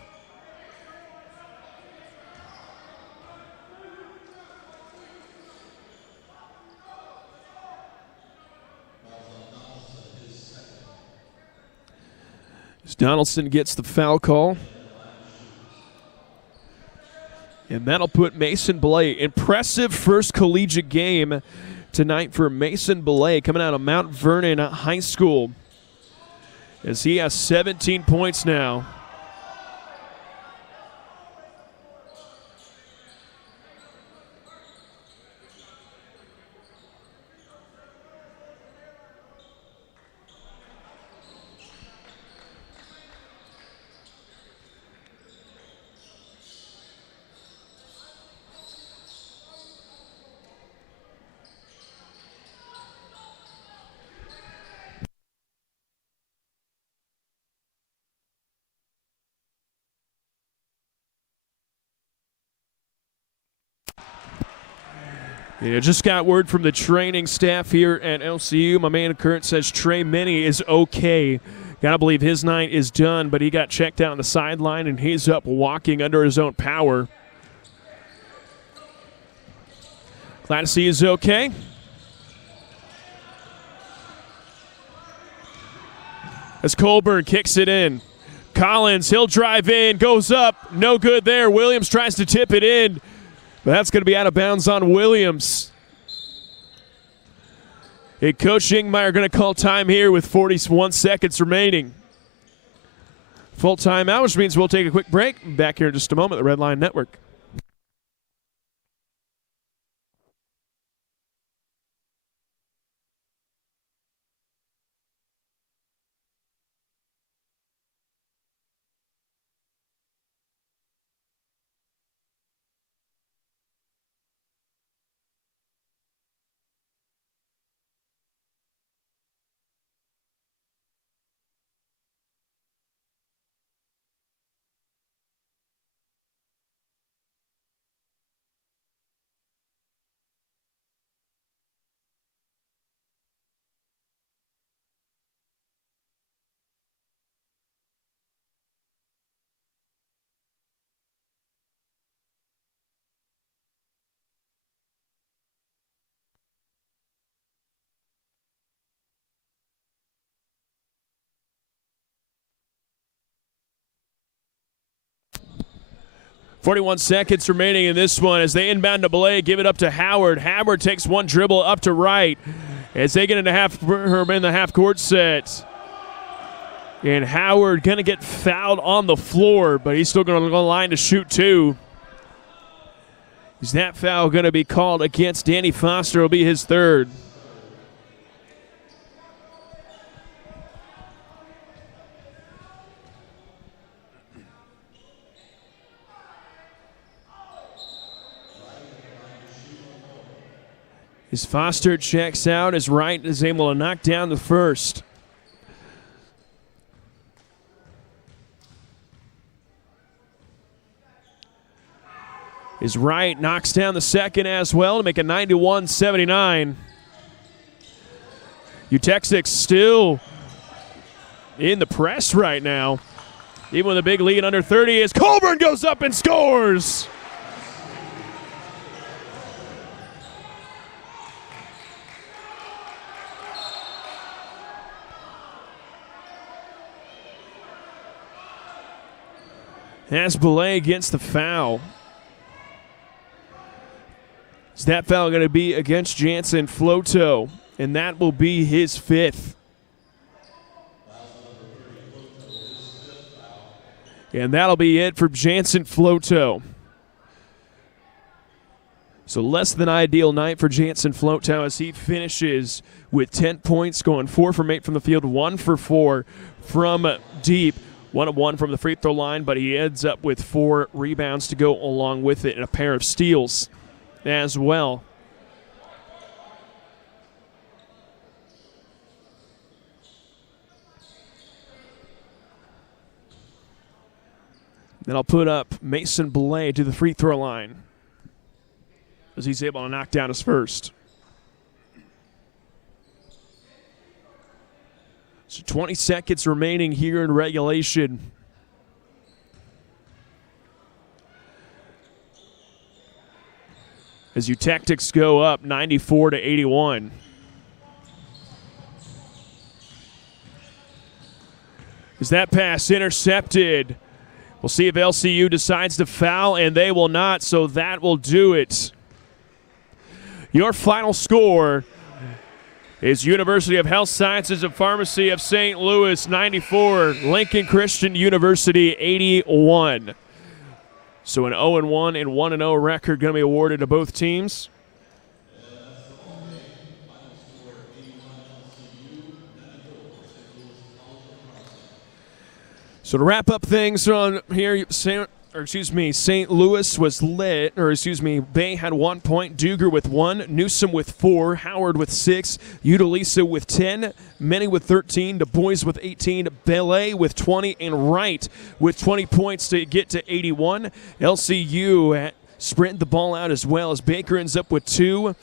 As Donaldson gets the foul call. And that'll put Mason Belay. Impressive first collegiate game tonight for Mason Belay coming out of Mount Vernon High School, as he has 17 points now. Yeah, just got word from the training staff here at LCU. My man Kurt says Trey Minnie is okay. Gotta believe his night is done, but he got checked out on the sideline and he's up walking under his own power. Glad to see he's okay. As Colburn kicks it in. Collins, he'll drive in, goes up, no good there. Williams tries to tip it in. But that's going to be out of bounds on Williams. Hey, Coach Ingmeyer going to call time here with 41 seconds remaining. Full timeout, which means we'll take a quick break. Back here in just a moment, the Red Line Network. .41 seconds remaining in this one as they inbound to Belay, give it up to Howard. Howard takes one dribble up to Wright as they get into the half court set. And Howard going to get fouled on the floor, but he's still going to go on the line to shoot two. Is that foul going to be called against Danny Foster? It'll be his third. As Foster checks out, as Wright is able to knock down the first. As Wright knocks down the second as well to make it 91-79. Utexix still in the press right now. Even with a big lead under 30 as Colburn goes up and scores. As Belay gets the foul. Is that foul going to be against Jansen Floto? And that will be his fifth. And that'll be it for Jansen Floto. So less than ideal night for Jansen Floto as he finishes with 10 points, going 4 from 8 from the field, 1 for 4 from deep. 1 of 1 from the free throw line, but he ends up with 4 rebounds to go along with it and a pair of steals as well. Then I'll put up Mason Blay to the free throw line as he's able to knock down his first. So 20 seconds remaining here in regulation. As Tactics go up 94-81. Is that pass intercepted? We'll see if LCU decides to foul, and they will not, so that will do it. Your final score is University of Health Sciences and Pharmacy of St. Louis 94, Lincoln Christian University 81. So an 0-1 and 1-0 record going to be awarded to both teams. So to wrap up things on here, St. Louis was lit, Bay had 1 point, Duger with 1, Newsom with 4, Howard with 6, Utalisa with 10, Many with 13, Du Bois with 18, Belay with 20, and Wright with 20 points to get to 81. LCU sprinting the ball out as well as Baker ends up with 2.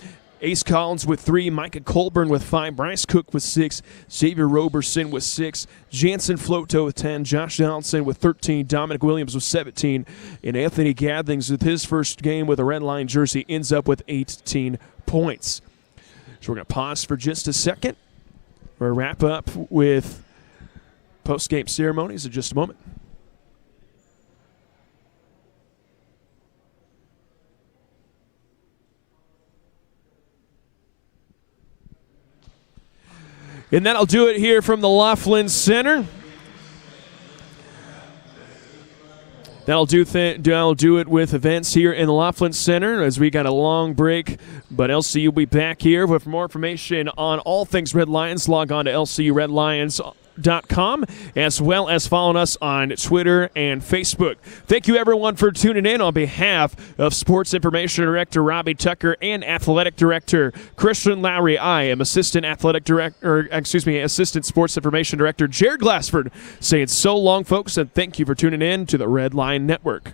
Ace Collins with 3, Micah Colburn with 5, Bryce Cook with 6, Xavier Roberson with 6, Jansen Floto with 10, Josh Donaldson with 13, Dominic Williams with 17, and Anthony Gathens with his first game with a red line jersey ends up with 18 points. So we're going to pause for just a second. We're going to wrap up with post-game ceremonies in just a moment. And that'll do it here from the Laughlin Center. That'll do it with events here in the Laughlin Center as we got a long break. But LCU will be back here with more information on all things Red Lions. Log on to LCURedLions.com as well as following us on Twitter and Facebook. Thank you, everyone, for tuning in. On behalf of Sports Information Director Robbie Tucker and Athletic Director Christian Lowry, I am Assistant Sports Information Director Jared Glassford saying so long, folks, and thank you for tuning in to the Red Line Network.